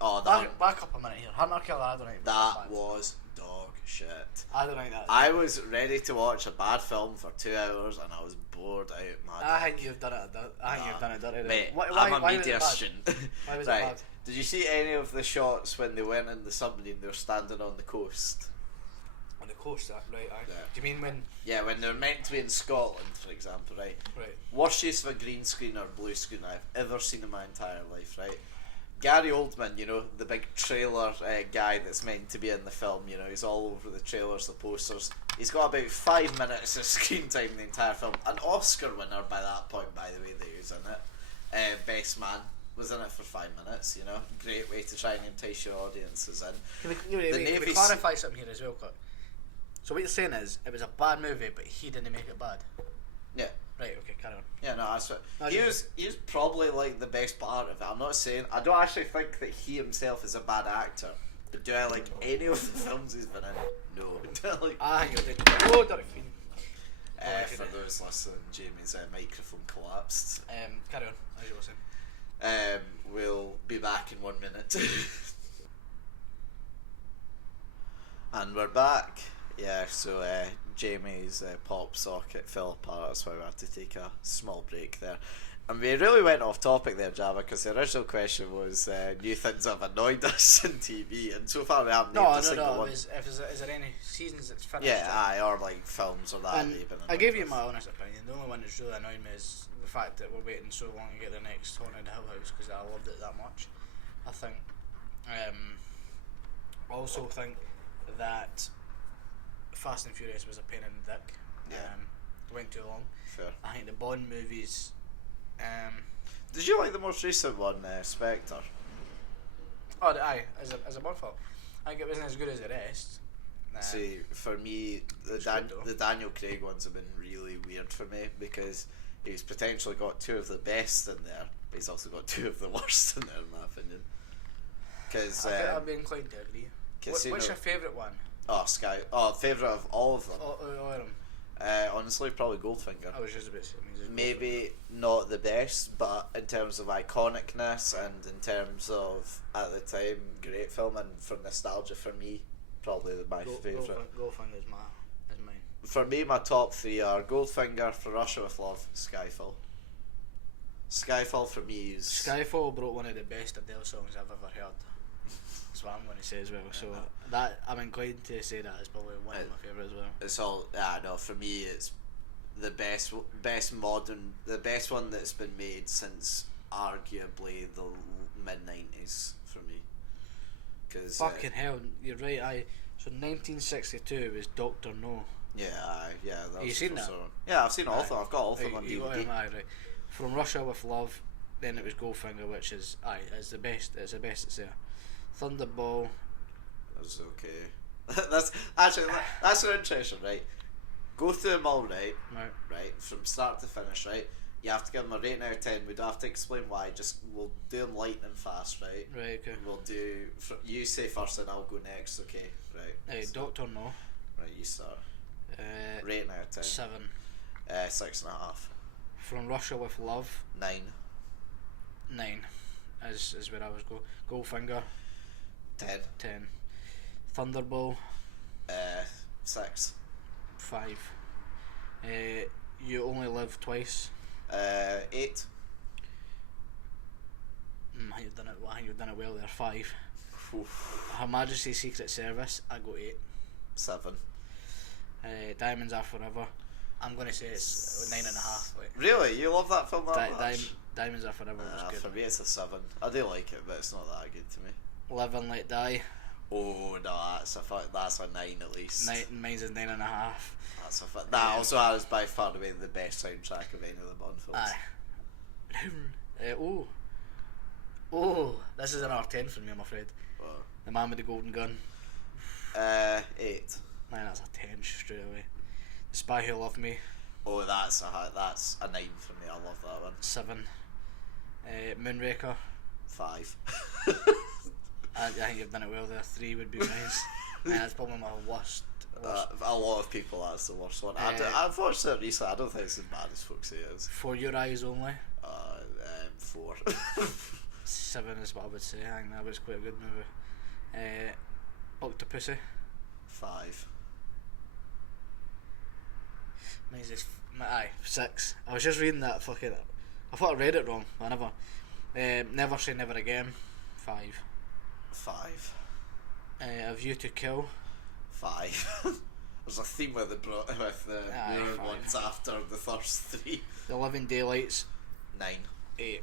Oh, Back up a minute here. Hunter Killer, I don't think that was dog shit. I don't think that. I was ready to watch a bad film for 2 hours and I was bored out my I think you've done it. I think you've done it dirty. Mate, why I'm a was media it bad? student. Why was right. it bad? Did you see any of the shots when they went in the submarine? They were standing on the coast. On the coast, right? Yeah. Do you mean when? Yeah, when they're meant to be in Scotland, for example, right? Right. Worst use of a green screen or blue screen I've ever seen in my entire life, right? Gary Oldman, you know, the big trailer guy that's meant to be in the film, you know, he's all over the trailers, the posters. He's got about 5 minutes of screen time in the entire film. An Oscar winner by that point, by the way, that he was in it. Best Man was in it for 5 minutes, you know. Great way to try and entice your audiences in. Can we clarify something here as well, Kurt? So what you're saying is, it was a bad movie, but he didn't make it bad? Yeah. Right, okay, carry on. Yeah, no, that's what he was probably like the best part of it. I'm not saying I don't actually think that he himself is a bad actor. But do I like any of the films he's been in? No. Like, you're dead. Oh, Derek Fiend. for those listening, Jamie's microphone collapsed. Carry on, as you were saying. We'll be back in 1 minute. And we're back. Yeah, so Jamie's pop socket fell apart, that's why we had to take a small break there. And we really went off topic there, Java, because the original question was new things that have annoyed us in TV, and so far we haven't named a single one. Is there any seasons that's finished? Yeah, or like films or that. And I gave you my honest opinion. The only one that's really annoyed me is the fact that we're waiting so long to get the next Haunted Hill House, because I loved it that much. I think. I also think that Fast and Furious was a pain in the dick. Yeah. Went too long. Fair. I think the Bond movies. Did you like the most recent one, Spectre? Oh, as a Bond film, I think it wasn't as good as the rest. See, for me, the Daniel Craig ones have been really weird for me because he's potentially got 2 of the best in there, but he's also got 2 of the worst in there, in my opinion. Because I'd be inclined to agree. What's your favourite one? Oh, Sky. Oh, favourite of all of them. All of them. Honestly, probably Goldfinger. I was just about to say. Maybe not the best, but in terms of iconicness and in terms of at the time great film and for nostalgia for me, probably my favourite. Goldfinger is mine. For me, my top 3 are Goldfinger, For Russia with Love, Skyfall. Skyfall for me is. Skyfall brought one of the best Adele songs I've ever heard. That's what I'm going to say as well. So that I'm inclined to say that is probably one of my favourite as well. It's all no. For me, it's the best modern, the best one that's been made since arguably the mid-90s for me. Cause, fucking hell, you're right. So 1962 was Doctor No. Yeah, yeah. That Have you seen that? Yeah, I've seen all of them. I've got all of them on you DVD. got him, right. From Russia with Love, then it was Goldfinger, which is it's the best. It's the best that's there. Thunderball. That's okay. that's an interesting, right? Go through them all, right? Right. Right, from start to finish, right? You have to give them a rating out of 10. We don't have to explain why. Just we'll do them light and fast, right? Right. Okay. We'll do. You say first, and I'll go next. Okay. Right. Hey, So, Doctor No. right, you start. Rating out of 10. 7. 6.5. From Russia with Love. 9. 9. Is where I was go. Goldfinger. 10. 10. Thunderball. 6. 5. You Only Live Twice. 8. I think you've done it well there. 5. Oof. Her Majesty's Secret Service. I go 8. 7. Diamonds Are Forever. I'm gonna say it's 9.5. Like. Really? You love that film that much? Diamonds Are Forever was good. For me, it's a 7. I do like it, but it's not that good to me. Live and Let Die. Oh no, that's a 9 at least. Mine's is 9.5. That's a that also has by far and away the best soundtrack of any of the Bond films. Aye. Oh, this is an R10 for me, I'm afraid. What? The Man with the Golden Gun. 8. Man, that's a 10 straight away. The Spy Who Loved Me. Oh, that's a 9 for me. I love that one. 7. Moonraker. 5. I think you've done it well there. 3 would be mine. That's probably my worst. A lot of people, that's the worst one. I've watched it recently. I don't think it's as bad as folks say it is. For Your Eyes Only. 4. 7 is what I would say. I think that was quite a good movie. Octopussy. 5. Mine's just, 6. I was just reading that fucking. I thought I read it wrong. I never. Never Say Never Again. 5. 5. A View to Kill. 5. There's a theme with the newer ones after the first 3. The Living Daylights. 9. 8.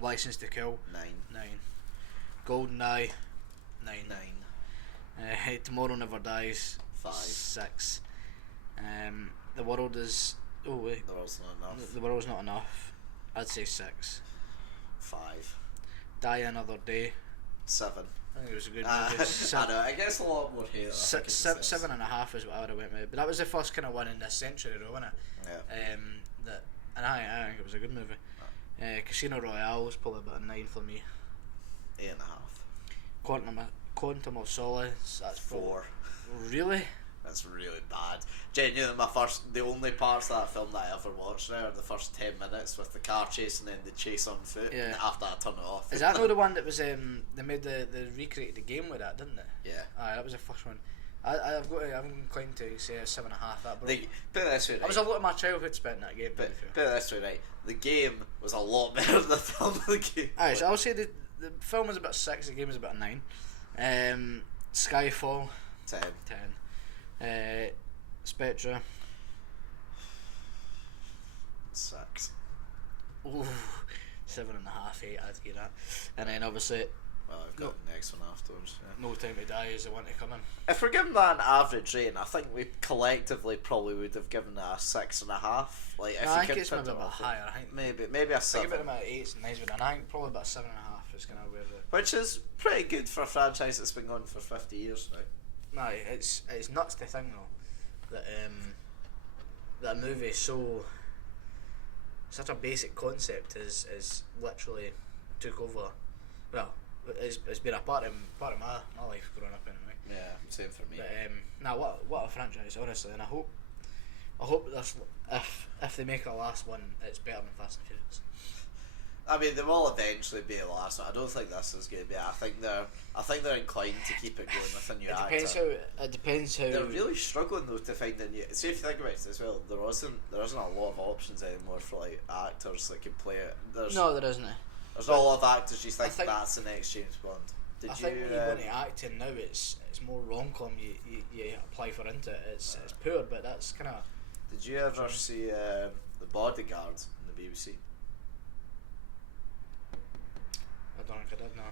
License to Kill. 9. 9. GoldenEye. 9. 9. Tomorrow Never Dies. 5. 6. The World Is. Oh wait. The World's Not Enough. The World's Not Enough. I'd say 6. 5. Die Another Day. 7. I think it was a good movie. I know, I guess a lot more hate. 7.5 is what I would have went with, but that was the first kind of one in this century, though, wasn't it? Yeah. I think it was a good movie. Casino Royale was probably about a 9 for me. 8.5. Quantum of Solace. That's 4. Really? That's really bad. Genuinely, the only parts of that film that I ever watched now are the first 10 minutes with the car chase and then the chase on foot. Yeah. And after I turn it off. Is that not the one that was they recreated the game with that, didn't they? Yeah. Aye, that was the first one. I'm inclined to say a 7.5. That put it this way, right? That was a lot of my childhood spent in that game. Put it this way, right? The game was a lot better than the film. The game. Aye, so I'll say the film was about 6. The game was about 9. Skyfall. 10. 10. Spectre. 6. Ooh, 7.5, 8. I'd give that. And then obviously, Well, I've got the next one afterwards. Yeah. No Time to Die is the one to come in. If we're giving that an average rating, I think we collectively probably would have given it a 6.5. Like, if I you think could it's maybe a bit higher. I think maybe a I 7. give it about 8s and 9s, but I think probably about 7.5 is kind of where the. Which is pretty good for a franchise that's been going for 50 years now. No, it's nuts to think though that that a movie such a basic concept is literally took over. Well, it's been a part of my life growing up anyway. Yeah, same for me. But what a franchise, honestly, and I hope this if they make a last one, it's better than Fast and Furious. I mean, they will eventually be a last one. I don't think this is going to be. I think they're inclined to keep it going with a new actor. It depends how. They're really struggling though to find a new. See, if you think about it as well, there isn't a lot of options anymore for like actors that can play it. No, there isn't. There's not a lot of actors. You think, think that's the next James Bond? I think when you go into acting now, it's more rom-com. You apply for into it. It's poor, but that's kind of. Did you ever see The Bodyguard on the BBC? I don't think I did. No.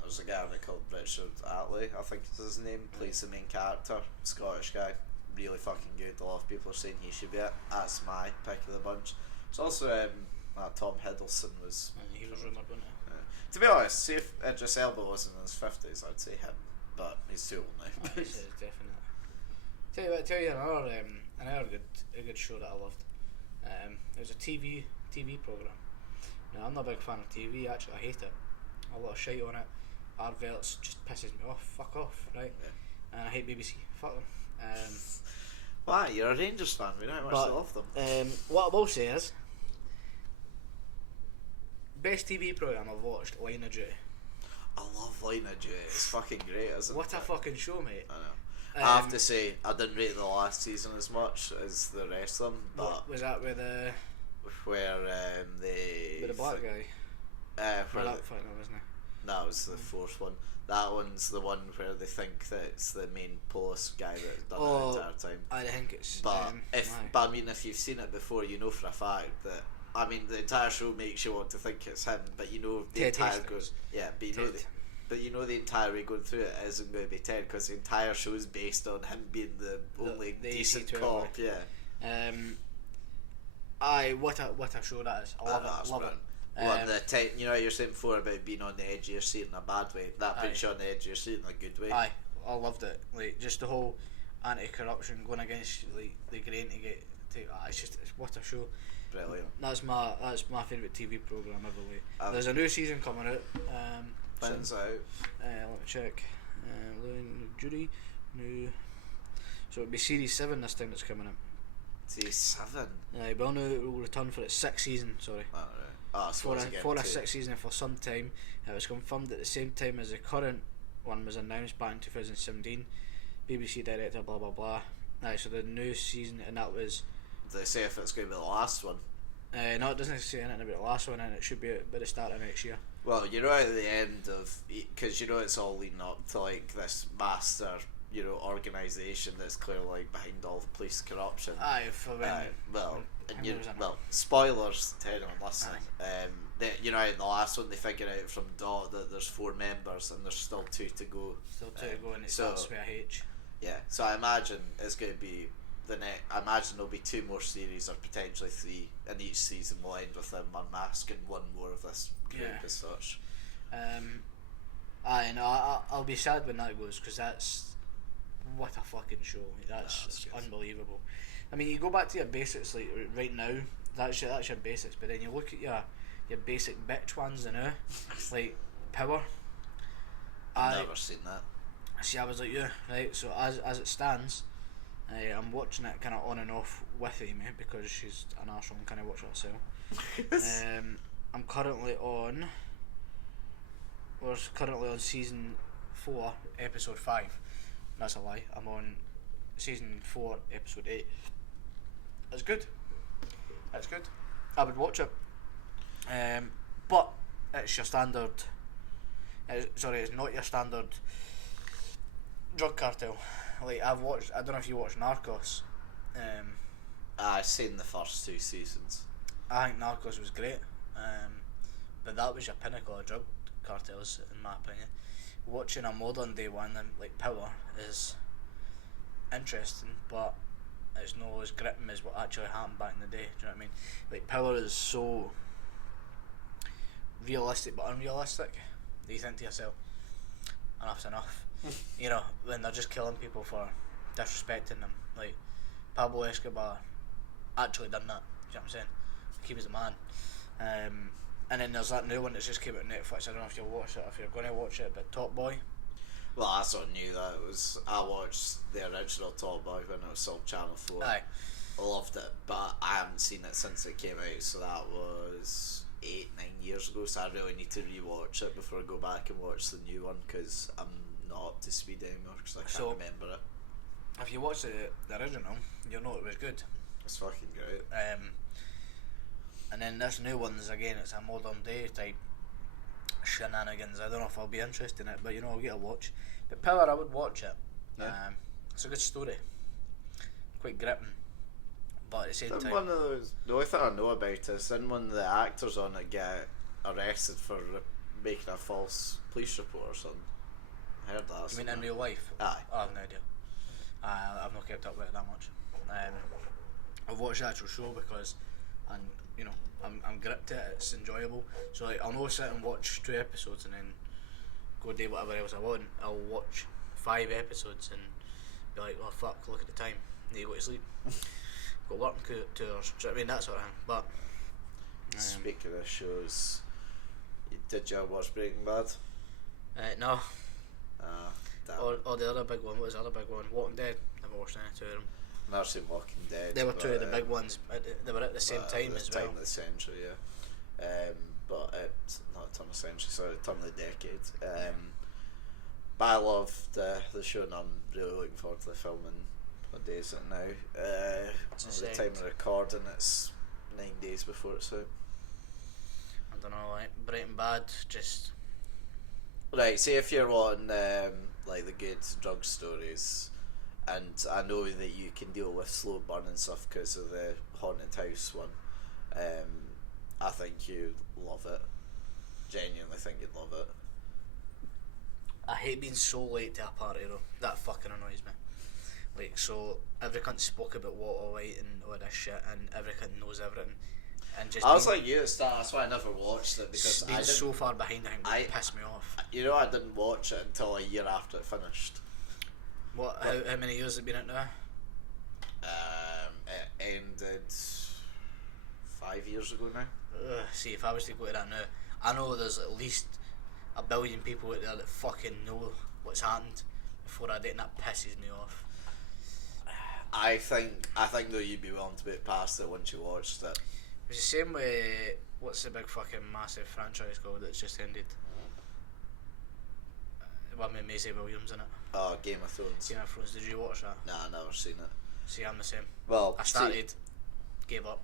There's a guy on it called Richard Atlee, I think is his name. Plays the main character, Scottish guy. Really fucking good. A lot of people are saying he should be it. That's my pick of the bunch. It's also Tom Hiddleston was. He was rumoured, wasn't he? To be honest, see if Idris Elba wasn't in his 50s, I'd say him, but he's too old now. Definitely. Tell you another good show that I loved. It was a TV program. Now I'm not a big fan of TV. Actually, I hate it. A lot of shite on it. Adverts just pisses me off. Fuck off, right? Yeah. And I hate BBC. Fuck them. Why? You're a Rangers fan. We don't much love them. What I will say is, best TV program I've watched, Line of Duty. I love Line of Duty. It's fucking great, isn't it? What a fucking show, mate. I know. I have to say, I didn't rate the last season as much as the rest of them. But was that with the the black guy? Where that fight, wasn't it? That was the fourth one. That one's the one where they think that it's the main police guy that's done it the entire time. I think it's. But I mean, if you've seen it before, you know for a fact that. I mean, the entire show makes you want to think it's him, but you know the entire goes. Yeah, but you know the entire way going through it isn't going to be Ted because the entire show is based on him being the only decent cop. Yeah. What a show that is. I love it. You know, you're saying before about being on the edge of your seat in a bad way. That puts you on the edge of your seat in a good way. Aye, I loved it. Like just the whole anti-corruption going against like the grain to get. It's what a show. Brilliant. That's my favourite TV programme ever. There's a new season coming out. When's out? Let me check. Judy, new. So it'll be series 7 this time. It's coming up. Series 7. Well, now it will return for its 6th season. Sorry. For a 6th season for some time. It was confirmed at the same time as the current one was announced back in 2017. BBC director blah blah blah. So the new season, and that was. Do they say if it's going to be the last one? No, it doesn't say anything about the last one, and it should be by the start of next year. Well, you're right at the end of, because you know it's all leading up to like this master, you know, organisation that's clearly like behind all the police corruption. Aye, for spoilers to anyone listening. You know, in the last one they figure out from Dot that there's 4 members and there's still 2 to go. And it starts with a H. Yeah, so I imagine it's going to be. I imagine there'll be 2 more series or potentially 3, and each season will end with them unmasking one more of this group as such. I'll be sad when that goes because that's what a fucking show. That's unbelievable. I mean, you go back to your basics like right now. That's your basics, but then you look at your basic bitch ones now, like Power. I've never seen that. See, I was like you, right? So as it stands. I'm watching it kind of on and off with Amy because she's an arsehole and kind of watch it herself. I'm currently on. We're currently on season 4, episode 5. That's a lie. I'm on season 4, episode 8. It's good. It's good. I would watch it. But it's your standard. It's not your standard drug cartel. Like I don't know if you watch Narcos. I've seen the first 2 seasons. I think Narcos was great, but that was your pinnacle of drug cartels, in my opinion. Watching a modern day one like Power is interesting, but it's not as gripping as what actually happened back in the day. Do you know what I mean? Like Power is so realistic but unrealistic that you think to yourself, enough's enough. You know, when they're just killing people for disrespecting them. Like Pablo Escobar actually done that. Do you know what I'm saying? He was a man. And then there's that new one that's just came out on Netflix. I don't know if you'll watch it, if you're going to watch it, but Top Boy. Well, I sort of knew that. I watched the original Top Boy when it was on Channel 4. Aye. I loved it, but I haven't seen it since it came out, so that was 8-9 years ago, so I really need to rewatch it before I go back and watch the new one, because I'm not up to speed anymore, because I can't remember it. If you watch the original, you'll know it was good. It's fucking great. And then this new one's again, it's a modern day type shenanigans. I don't know if I'll be interested in it, but you know, I'll get a watch. But Power, I would watch it. Yeah. It's a good story, quite gripping, but at the same time, one of those, the only thing I know about it is then when the actors on it get arrested for making a false police report or something. I heard that. You mean in real life? Aye. I have no idea. I've not kept up with it that much. I've watched the actual show because, and you know, I'm gripped to it. It's enjoyable. So like, I'll not sit and watch 2 episodes and then go do whatever else I want. I'll watch 5 episodes and be like, oh fuck, look at the time. Need to go to sleep. got working tours. Do you know what I mean? That sort of thing. But speaking of shows, did you watch Breaking Bad? No. Damn. Or the other big one. What was the other big one? Walking Dead. Never watched any two of them. Never seen Walking Dead. They were two of the big ones. They were at the same time as well. Time of the century, yeah. But it's not a ton of century, sorry, a ton of the decade. But I love the show, and I'm really looking forward to the filming. What day is it now? The time of recording, it's 9 days before it's out. I don't know, like Breaking Bad, just right. See if you're on like the good drug stories, and I know that you can deal with slow burning stuff because of the haunted house one. I think you'd love it. Genuinely think you'd love it. I hate being so late to a party though. That fucking annoys me. Like, so every cunt spoke about Whyte and all this shit, and every cunt knows everything. And just I was like you at the start. That's why I never watched it, because being so far behind, I think it pissed me off. You know, I didn't watch it until a year after it finished. What? How many years has it been out now? It ended 5 years ago now. See, if I was to go to that now, I know there's at least a billion people out there that fucking know what's happened before I did, and that pisses me off. I think though you'd be willing to put past it once you watched it. It was the same way. What's the big fucking massive franchise called that's just ended? One with Maisie Williams in it. Oh, Game of Thrones. Game of Thrones. Did you watch that? Nah, I never seen it. See, I'm the same. Well, I started, gave up.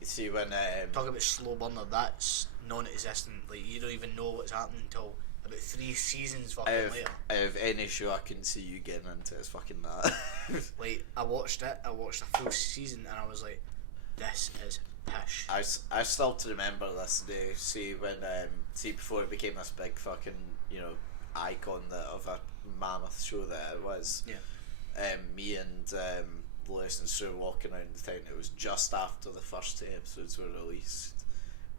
You see, when talk about slow burner, that's non-existent. Like, you don't even know what's happening until about 3 seasons fucking later. Out of any show I can see you getting into, it's fucking that. Like, I watched a full season and I was like, this is pish. I still to remember this day. See, when before it became this big fucking, you know, icon of a mammoth show that it was. Yeah. Me and Lewis and Sue walking around the town. It was just after the first 2 episodes were released,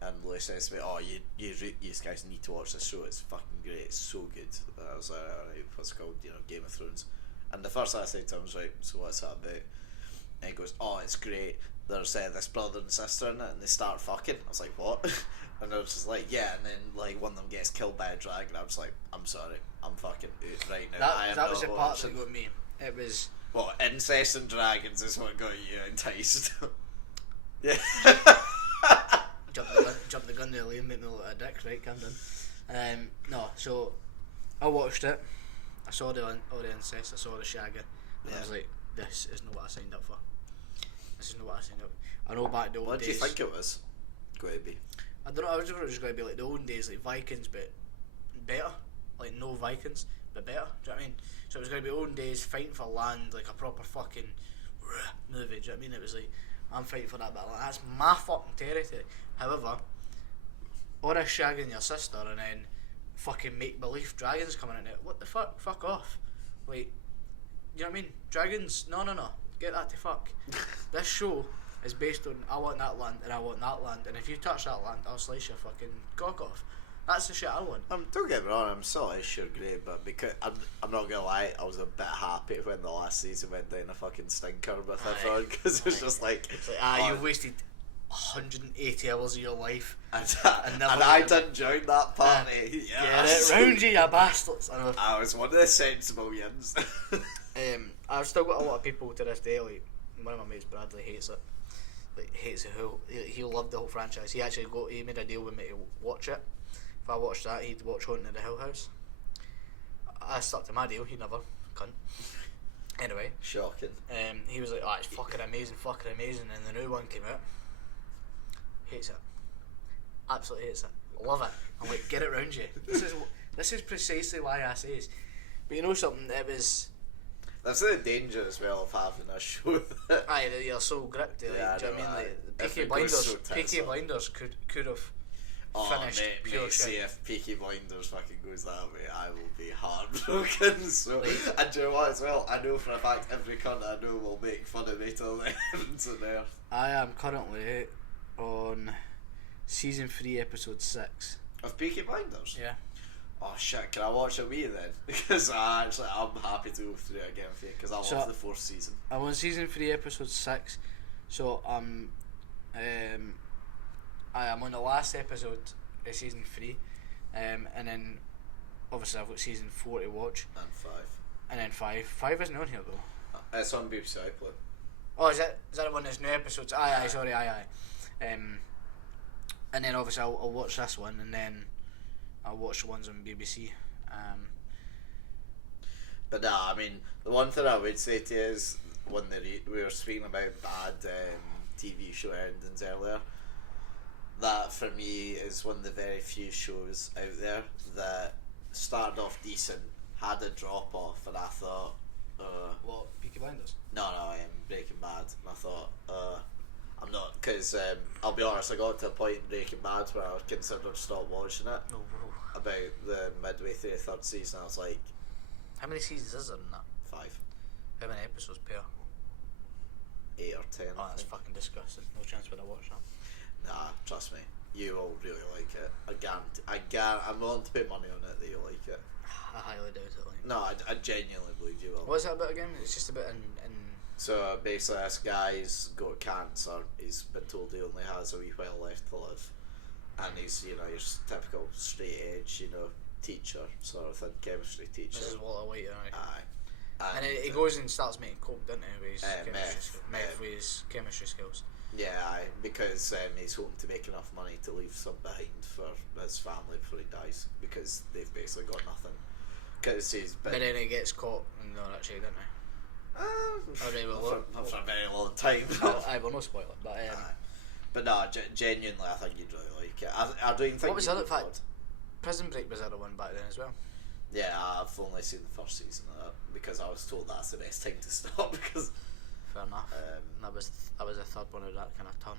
and Lewis says to me, "Oh, you guys need to watch this show. It's fucking great. It's so good." And I was like, "Alright, what's it called? You know, Game of Thrones." And the first thing I said to him was, "Right, so what's that about?" And he goes, "Oh, it's great. There's this brother and sister in it, and they start fucking." I was like, "What?" And I was just like, "Yeah," and then like one of them gets killed by a dragon. I was like, "I'm sorry, I'm fucking out right now." That was the part that got me. It was. Well, incest and dragons is what got you enticed. Yeah. Jump the gun there, Liam, make me look like a dick, right, Camden? No, so I watched it. I saw all the incest, I saw the shagging, and I was like, this is not what I signed up for. This is not what I signed up. I know back the old days. What do you think it was going to be? I don't know, I was just going to be like the olden days, like Vikings, but better. Like no Vikings, but better. Do you know what I mean? So it was going to be olden days, fighting for land, like a proper fucking movie. Do you know what I mean? It was like, I'm fighting for that, but like, that's my fucking territory. However, all this shagging your sister and then fucking make believe dragons coming in it. What the fuck? Fuck off. Like, you know what I mean? Dragons? No. Get that to fuck. This show is based on I want that land and I want that land, and if you touch that land, I'll slice your fucking cock off. That's the shit I want. Don't get me wrong, I'm still sure great, but because I'm not gonna lie, I was a bit happy when the last season went down a fucking stinker with everyone, because it's just like, you've wasted 180 hours of your life, and I didn't join that party. Yes. Get it round you bastards. I was one of the sensible ones. I've still got a lot of people to this day. Like one of my mates, Bradley, hates it. Like hates it. He loved the whole franchise. He made a deal with me to watch it. If I watched that, he'd watch Haunting of the Hill House. I stuck to my deal. He never, cunt. Anyway, shocking. He was like, "Oh, it's fucking amazing," and the new one came out. Hates it. Absolutely hates it. Love it. I'm like, get it round you. This is precisely why I say this. But you know something? It was. That's the danger as well of having a show. Aye, you're so gripped. Like, Yeah, do you know what I mean? Like, Peaky Blinders could have. Finished mate, see if Peaky Blinders fucking goes that way, I will be heartbroken. So, and do you know what as well? I know for a fact every cunt I know will make fun of me till the ends of earth. I am currently on season 3, episode 6 of Peaky Blinders. Yeah. Oh shit! Can I watch it with you then? Because I'm happy to go through it again for you because I love the 4th season. I'm on season 3, episode 6. So I'm on the last episode of season 3, and then obviously I've got season 4 to watch. And 5. And then 5. 5 isn't on here though. It's on BBC iPlayer. Oh, is that the one that's new episodes? Aye, sorry, aye. And then obviously I'll watch this one, and then I'll watch the ones on BBC. But nah, I mean, the one thing I would say to you is when we were speaking about bad TV show endings earlier, that for me is one of the very few shows out there that started off decent, had a drop off, and I thought, what, Peaky Blinders? No, Breaking Bad. And I thought, I'm not, because I'll be honest, I got to a point in Breaking Bad where I considered stop watching it. Oh, bro. About the midway through the 3rd season, I was like, how many seasons is there in that? 5. How many episodes per? 8 or 10. Oh, that's fucking disgusting. No chance would I watch that. Nah, trust me, you will really like it. I guarantee. I'm willing to put money on it that you'll like it. I highly doubt it. Like. No, I genuinely believe you will. What is that about again? It's just a bit in So basically, this guy's got cancer. He's been told he only has a wee while left to live, and he's your typical straight edge, teacher sort of thing, chemistry teacher. This is Walter White, right? Aye. And he goes and starts making coke, doesn't he? With his meth with his chemistry skills. Yeah, because he's hoping to make enough money to leave some behind for his family before he dies, because they've basically got nothing. Because he's been. But then he gets caught and all that shit, doesn't he? Not for a very long time. I will not spoil it, but no, genuinely, I think you'd really like it. I don't think. What was the other fact? Prison Break was the other one back then as well. Yeah, I've only seen the first season of that because I was told that's the best time to stop. Because fair enough. That was the third one of that kind of turn.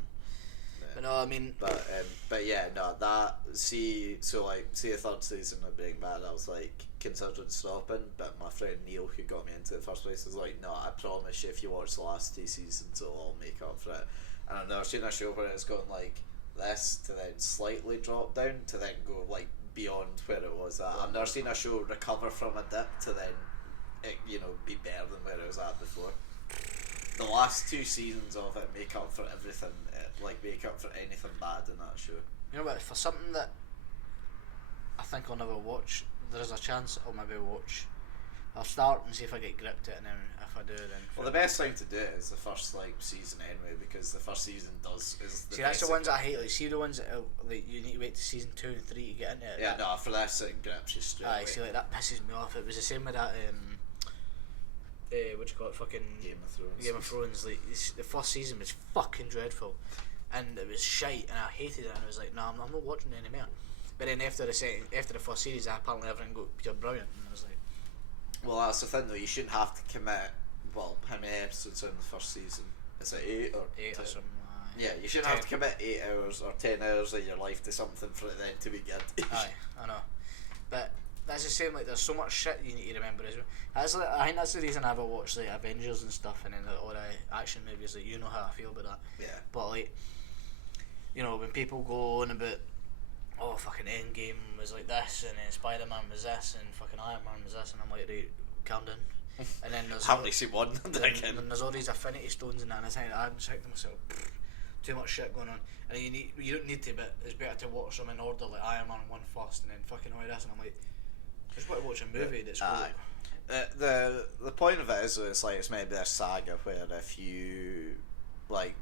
Yeah. But no, I mean. But yeah, no, that see the 3rd season of Breaking Bad, I was like considering stopping, but my friend Neil, who got me into it in the first place, was like, no, I promise you, if you watch the last 2 seasons, it'll all make up for it. And I've never seen a show where it's gone like this to then slightly drop down to then go like beyond where it was at. I've never seen a show recover from a dip to then be better than where it was at before. The last 2 seasons of it make up for everything, make up for anything bad in that show. You know what, for something that I think I'll never watch, there's a chance I'll maybe watch. I'll start and see if I get gripped it, and then if I do, then. Well, the best thing to do is the first season anyway, because the first season is the. See, that's the ones that I hate. See the ones that you need to wait to season 2 and 3 to get into it. Yeah, no, for this it grips you straight away. See, that pisses me off. It was the same with that. What do you call it? Fucking Game of Thrones. Game of Thrones. The first season was fucking dreadful, and it was shite, and I hated it. And I was like, no, I'm not watching it anymore. But then after the first series, apparently everything got brilliant, and I was like. Well, that's the thing though. You shouldn't have to commit. Well, how many episodes are in the first season? Is it 8 or 8 or something? Yeah, you shouldn't have to commit 8 hours or 10 hours of your life to something for it then to be good. Aye, I know. But that's the same. Like, there's so much shit you need to remember as well. I think that's the reason I ever watched like Avengers and stuff, and then all the action movies. Like, you know how I feel about that. Yeah. But like, when people go on about, oh, fucking Endgame was like this, and then Spider-Man was this, and fucking Iron Man was this, and I'm like, right, calm down. And then there's haven't seen one. then there's all these Infinity Stones and that, and I'm thinking to myself, too much shit going on, and you don't need to, but it's better to watch them in order, like Iron Man 1 first, and then fucking all this, and I'm like, I just want to watch a movie that's cool. The point of it is, it's maybe a saga where if you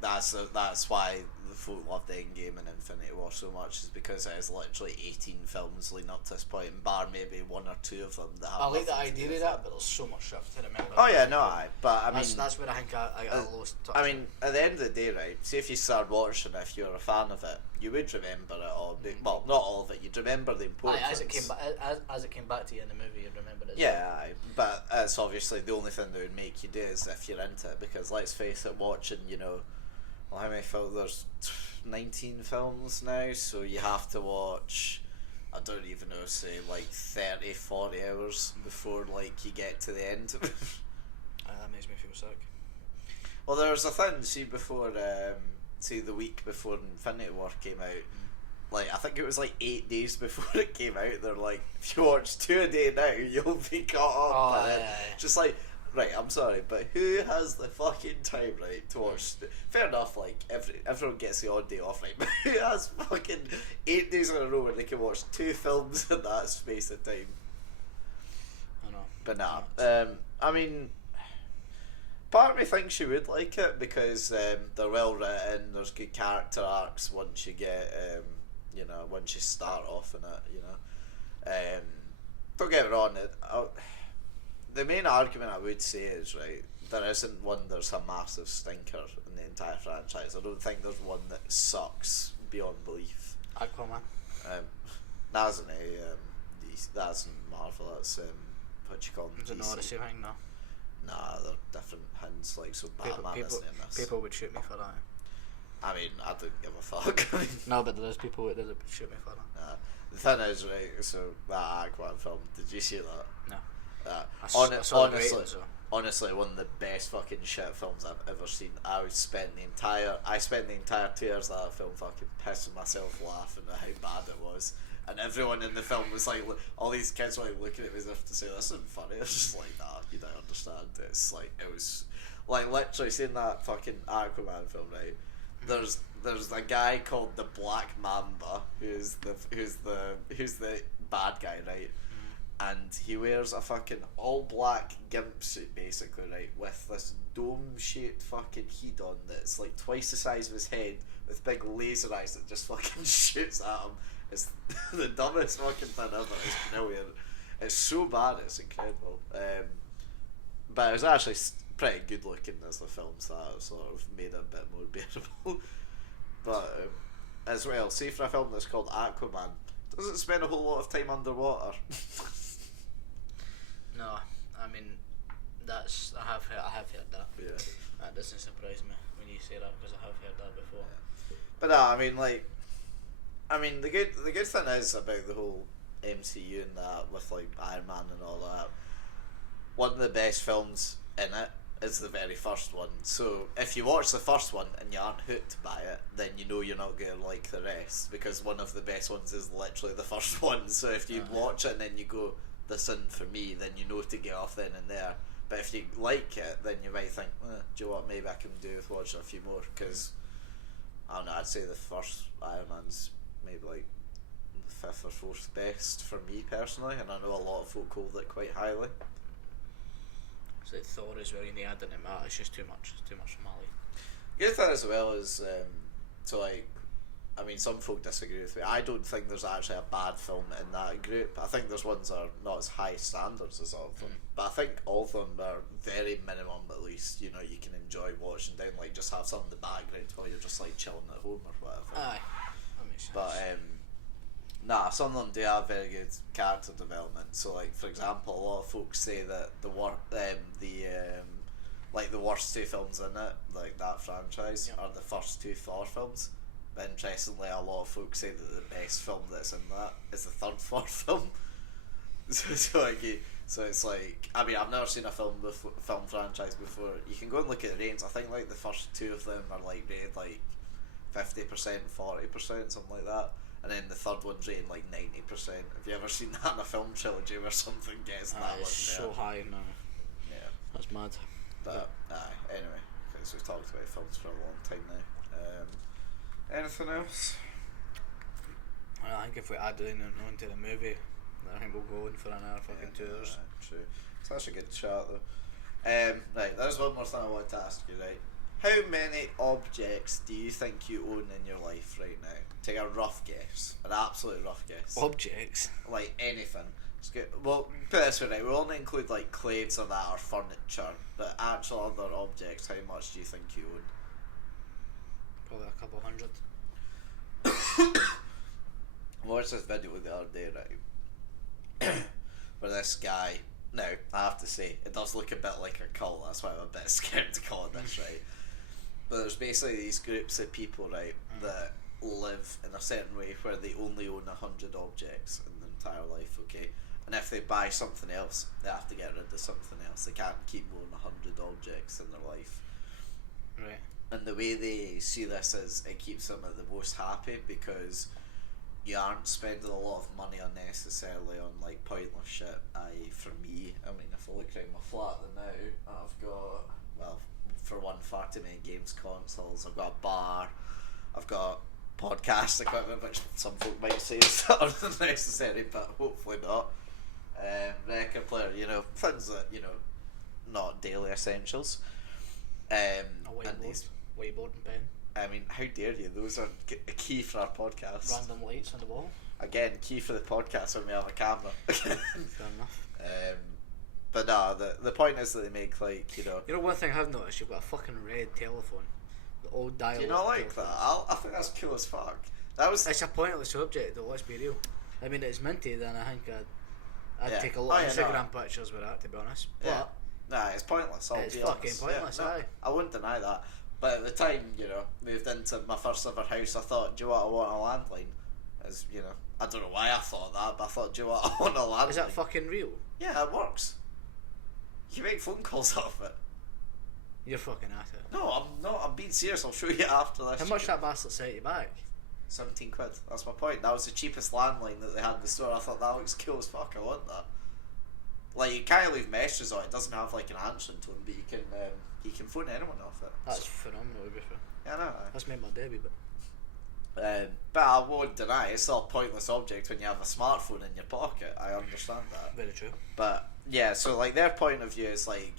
that's why the folk loved Endgame and Infinity War so much, is because it is literally 18 films leading up to this point, and bar maybe 1 or 2 of them that have. I like the idea of that, but there's so much stuff to remember. Oh yeah, no, but I mean that's where I think I got lost. I mean, at the end of the day, right? See, if you start watching, if you're a fan of it, you would remember it all. Well, not all of it. You'd remember the important. As it came back to you in the movie, you'd remember it. Yeah, but it's obviously the only thing that would make you do is if you're into it, because let's face it, watching, well, how many films? There's 19 films now, so you have to watch, I don't even know, say 30, 40 hours before you get to the end. That makes me feel sick. Well, there's a thing, see, before, the week before Infinity War came out, I think it was 8 days before it came out, they're like, if you watch 2 a day now, you'll be caught up. Oh, yeah. Just right, I'm sorry, but who has the fucking time, right, to watch... Fair enough, like, everyone gets the odd day off, right, but who has fucking 8 days in a row where they can watch 2 films in that space of time? I know. But nah, I mean, part of me thinks you would like it because they're well written, there's good character arcs once you get, you know, once you start off in it, you know. Don't get me wrong, the main argument I would say is, right, there isn't one that's a massive stinker in the entire franchise. I don't think there's one that sucks beyond belief. Aquaman. That isn't that isn't Marvel, that's what you call them? Is it not the same thing? No. Nah, they're different hints, like, so Batman isn't in this. People would shoot me for that. I mean, I don't give a fuck. No, but there's people that would shoot me for that. The thing is, right, so that Aquaman film, did you see that? No. Honestly, one of the best fucking shit films I've ever seen. I spent the entire 2 hours of that film fucking pissing myself laughing at how bad it was. And everyone in the film was like, all these kids were like looking at me as if to say, this isn't funny. It's just like, nah, you don't understand. It's like, it was like literally seeing that fucking Aquaman film, right? There's a guy called the Black Mamba who's the bad guy, right? And he wears a fucking all black gimp suit basically, right, with this dome shaped fucking heat on that's like twice the size of his head with big laser eyes that just fucking shoots at him. It's the dumbest fucking thing ever. It's brilliant. It's so bad, it's incredible. But it was actually pretty good looking as the film, so that sort of made it a bit more bearable. But as well, see, for a film that's called Aquaman, doesn't spend a whole lot of time underwater. No, I mean, I have heard that. Yeah. That doesn't surprise me when you say that because I have heard that before. Yeah. But the good thing is about the whole MCU and that with like Iron Man and all that. One of the best films in it is the very first one. So if you watch the first one and you aren't hooked by it, then you know you're not gonna like the rest because one of the best ones is literally the first one. So if you watch it and then you go, this isn't for me, then you know to get off then and there. But if you like it, then you might think, do you know what, maybe I can do with watching a few more, because I don't know, I'd say the first Iron Man's maybe like the 5th or 4th best for me personally, and I know a lot of folk hold it quite highly. So Thor as well, you need to add into that, it's just too much for Mali. Good thing as well is, some folk disagree with me. I don't think there's actually a bad film in that group. I think there's ones that are not as high standards as all of them. But I think all of them are very minimum at least. You know, you can enjoy watching them, like just have some in the background while you're just like chilling at home or whatever. Aye, that makes sense. But some of them do have very good character development. So like for example, a lot of folks say that the worst 2 films in it, like that franchise, are the first 2 Thor films. But interestingly, a lot of folks say that the best film that's in that is the 3rd Thor film. So it's like, I mean, I've never seen a film franchise before. You can go and look at the ratings. I think like the first 2 of them are like rated like 50%, 40%, something like that. And then the 3rd one's rated like 90%. Have you ever seen that in a film trilogy where something gets that much? It's so high now. Yeah. That's mad. But, anyway, because we've talked about films for a long time now. Anything else? I think if we add in onto the movie, I think we'll go in for another fucking 2 hours. True. It's actually a good chat though. Right, there's one more thing I wanted to ask you, right? How many objects do you think you own in your life right now? Take a rough guess. An absolute rough guess. Objects? Like anything. It's good. Well, put it this way, right? We'll only include like clothes or that or furniture, but actual other objects, how much do you think you own? Probably a couple hundred. I watched this video the other day, right? Where this guy, now I have to say, it does look a bit like a cult, that's why I'm a bit scared to call it this, right? But there's basically these groups of people, right, that live in a certain way where they only own 100 objects in their entire life, okay? And if they buy something else, they have to get rid of something else. They can't keep more than 100 objects in their life. Right. And the way they see this is it keeps them at the most happy because you aren't spending a lot of money unnecessarily on like pointless shit. For me, I mean, if I look around my flat now, I've got, well, for one, far too many games consoles. I've got a bar, I've got podcast equipment, which some folk might say is unnecessary, but hopefully not. Record player, things that, not daily essentials. A whiteboard and pen. I mean, how dare you? Those are a key for our podcast. Random lights on the wall. Again, key for the podcast when we have a camera. Fair enough. But no, the point is that they make like, one thing I've noticed, you've got a fucking red telephone. The old dial. Do you not like that? I think that's cool as fuck. It's a pointless subject though, let's be real. I mean, it's minty, then I think I'd take a lot of Instagram pictures with that, to be honest. Yeah. But nah, it's pointless. It's fucking pointless, aye. I wouldn't deny that. But at the time, moved into my first ever house, I thought, do you know what, I want a landline? As I don't know why I thought that, but I thought, do you know what, I want a landline. Is that fucking real? Yeah, it works. You can make phone calls off it. You're fucking at it. No, I'm not. I'm being serious. I'll show you after this. How much that bastard set you back? 17 quid. That's my point. That was the cheapest landline that they had in the store. I thought that looks cool as fuck. I want that. Like, you can't leave messages on it. It doesn't have like an answering tone, but you can phone anyone off it. That's phenomenal, to be fair. Yeah, I know. That's made my day, but. But I won't deny it's still a pointless object when you have a smartphone in your pocket. I understand that. Very true. But yeah, so like their point of view is like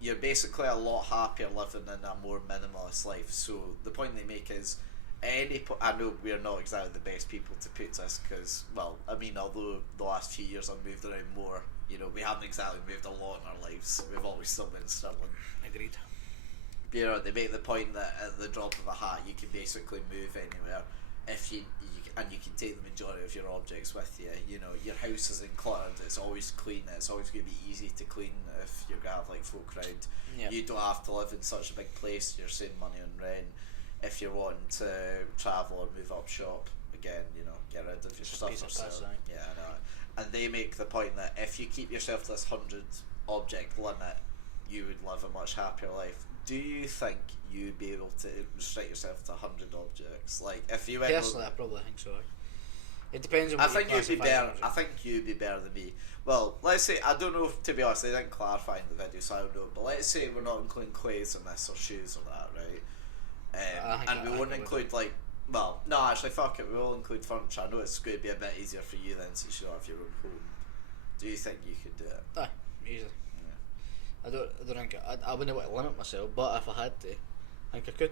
you're basically a lot happier living in a more minimalist life. So the point they make is I know we're not exactly the best people to put this because, well, I mean, although the last few years I've moved around more, we haven't exactly moved a lot in our lives. We've always still been struggling. Agreed. But, they make the point that at the drop of a hat you can basically move anywhere if you can take the majority of your objects with you. Your house isn't cluttered, it's always clean, it's always going to be easy to clean if you're going to have like folk around. Yep. You don't have to live in such a big place, you're saving money on rent. If you're wanting to travel or move up shop, again, get rid of your stuff or sell. Yeah, I know. And they make the point that if you keep yourself to this 100 object limit, you would live a much happier life. Do you think you'd be able to restrict yourself to 100 objects? Like, if you went... Personally, I probably think so. It depends on what I think you'd be better. I think you'd be better than me. Well, let's say, I don't know, to be honest, they didn't clarify in the video, so I don't know, but let's say we're not including clothes in this, or shoes or that, right? And we won't include, like, well, no, actually, fuck it, we will include furniture. I know it's going to be a bit easier for you then, since you don't have your own home. Do you think you could do it? Aye, easily. I don't think I wouldn't want to limit myself, but if I had to, I think I could.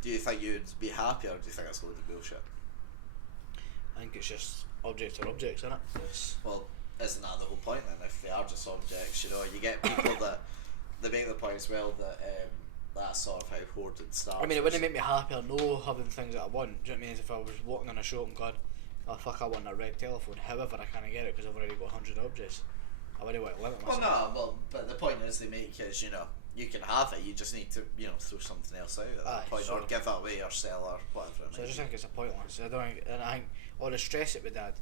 Do you think you'd be happy, or do you think that's a load of bullshit? I think it's just objects are objects, isn't it? Well, isn't that the whole point then? If they are just objects, you get people that they make the point as well that that's sort of how hoarding starts. I mean, it wouldn't make me happier no having things that I want. Do you know what I mean? If I was walking in a shop and going, oh fuck, I want a red telephone. However, I can't get it because I've already got 100 objects. I wouldn't want to limit myself. But the point is they make is, you can have it, you just need to, throw something else out at that point, or give it away or sell or whatever. So I just think it's a pointless. I think, or the stress it with that.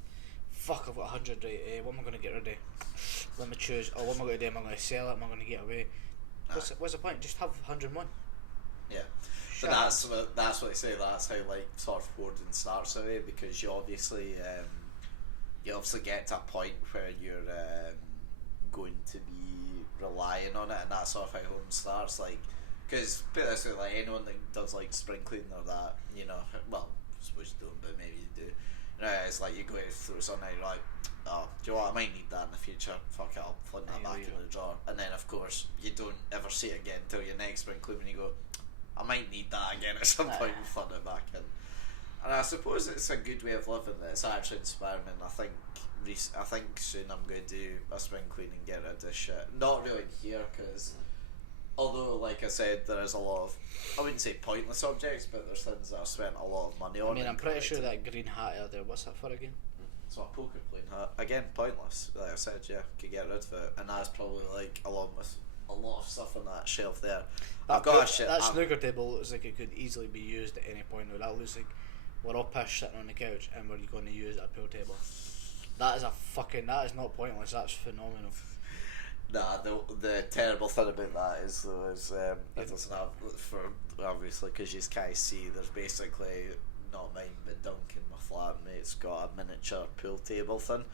Fuck, I've got 100, right? What am I going to get rid of? Let me choose. Or what am I going to do? Am I going to sell it? Am I going to get away? What's the point? Just have 101. Yeah. But that's what they say. That's how like sort of hoarding starts away, because you obviously get to a point where you're going to be relying on it, and that's sort of how home starts. Like, because put it this way, like anyone that does like spring cleaning or that, well, I suppose you don't, but maybe you do. It's like you go to throw something out, you're like, oh, do you know what, I might need that in the future. Fuck it, I'll plug that back in the drawer. And then of course you don't ever see it again until your next spring cleaning, and you go, I might need that again at some point, and plug it back in. And I suppose it's a good way of living that it's actually inspiring. I think soon I'm going to do a spring clean and get rid of this shit. Not really here, because although, like I said, there is a lot of, I wouldn't say pointless objects, but there's things that I've spent a lot of money on. I mean, I'm pretty sure that green hat out there, what's that for again? It's my poker playing hat. Again, pointless. Like I said, yeah, could get rid of it. And that's probably like along with a lot of stuff on that shelf there. I've got a shit. That snooker table looks like it could easily be used at any point. Though that looks like we're all pish sitting on the couch and we're going to use a pool table. That is not pointless. That's phenomenal. Nah, the terrible thing about that is though it doesn't have, for obviously because you can't see, there's basically not mine, but Duncan, my flatmate's got a miniature pool table thing.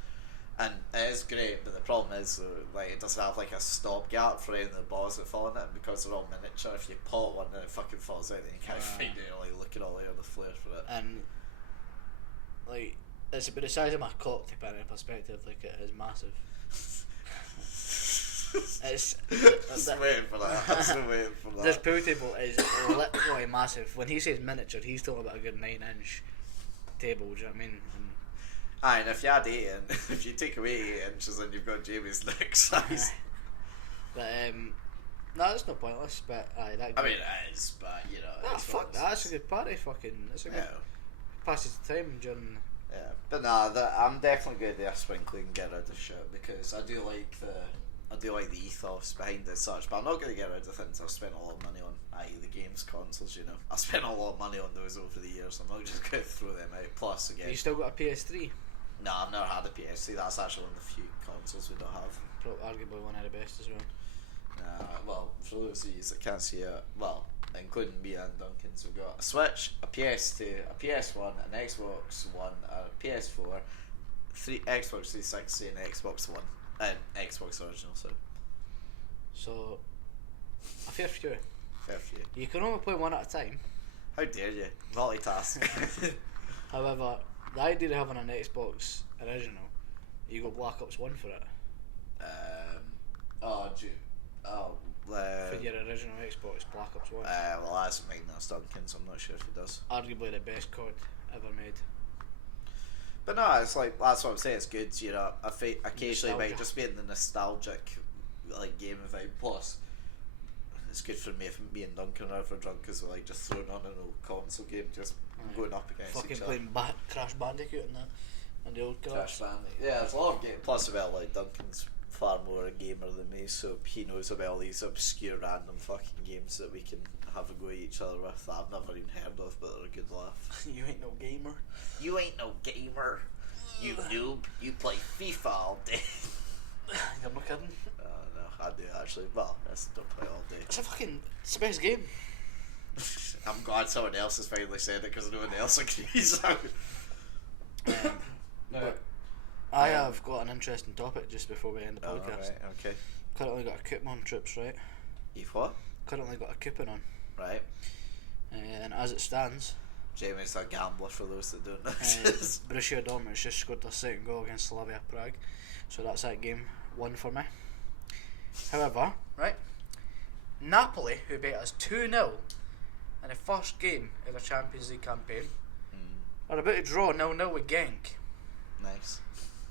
And it is great, but the problem is like it doesn't have like a stopgap for any of the balls that fall in it, because they're all miniature. If you pot one and it fucking falls out, then you can't find it. Like looking all over the floor for it. And like it's about the size of my cock to put it in perspective. Like it is massive. It's just waiting for that. I'm still waiting for that. This pool table is literally massive. When he says miniature, he's talking about a good 9-inch table. Do you know what I mean? Aye, and if you add 8 in, if you take away 8 inches, then you've got Jamie's next size. But no, it's not pointless. But aye, that. I mean, it is, but you know. Fuck that. That's a good party. Fucking. It's a good. Passes the time during. Yeah, but nah, I'm definitely going to do a sprinkling and get rid of shit, because I do like the ethos behind it, such. But I'm not going to get rid of things I've spent a lot of money on, i.e. the games consoles. You know, I've spent a lot of money on those over the years. I'm not just going to throw them out. Plus, again, you still got a PS3? No, I've never had a PS3. That's actually one of the few consoles we don't have. Arguably one of the best as well. Well, for those of you that can't see it, well, including me and Duncan, so we've got a Switch, a PS2, a PS1, an Xbox One, a PS4, Xbox 360, and Xbox One, and Xbox Original. So a fair few. Fair few. You can only play one at a time. How dare you? Multitask. However, the idea of having an Xbox Original, you got Black Ops 1 for it. For your original Xbox, Black Ops 1. Well, that's mine, that's Duncan's. I'm not sure if he does. Arguably the best COD ever made. But no, it's like, that's what I'm saying. It's good. You know, occasionally might just be in the nostalgic like game vibe. Plus, it's good for me if me and Duncan are ever drunk, because we're like just throwing on an old console game, just going up against fucking each other. playing Crash Bandicoot and that, and the old Crash Bandicoot. Yeah, there's a lot of games. Plus, well, like Duncan's far more a gamer than me, so he knows about all these obscure random fucking games that we can have a go at each other with that I've never even heard of, but they're a good laugh. You ain't no gamer. You ain't no gamer. You noob. You play FIFA all day. You're not kidding. No, I do actually. Well, I don't play all day. It's the best game. I'm glad someone else has finally said it, because no one else agrees. But I have got an interesting topic just before we end the podcast. Right, okay. Currently got a coupon on trips, right? You've what? Currently got a coupon on. Right. And as it stands, Jamie's a gambler for those that don't know. Borussia Dortmund just scored their second goal against Slavia Prague, so that's that game 1 for me. However, right, Napoli, who beat us 2-0 in the first game of the Champions League campaign, are about to draw 0-0 with Genk. Nice.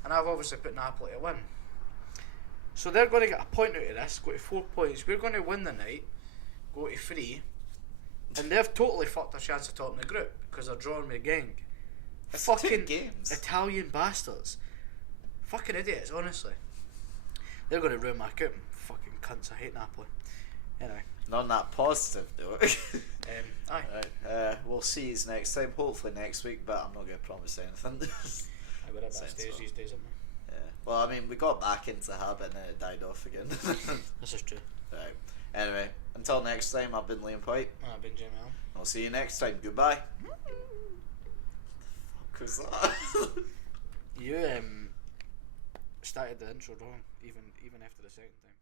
And I've obviously put Napoli to win. So they're going to get a point out of this, go to 4 points. We're going to win the night, go to 3, and they've totally fucked their chance of topping the group because they're drawing with Genk. It's fucking 2 games. Italian bastards. Fucking idiots, honestly. They're going to ruin my coupon. Fucking cunts, I hate Napoli. Anyway. Not on that positive note. Aye. Right. We'll see you next time, hopefully next week, but I'm not going to promise anything. We're at that stage these days, aren't we? Yeah. Well, I mean, we got back into the habit and then it died off again. This is true. Right. Anyway, until next time, I've been Liam Whyte. I've been Jamie Allan. I'll see you next time. Goodbye. What the fuck was that? You started the intro wrong, even after the second time.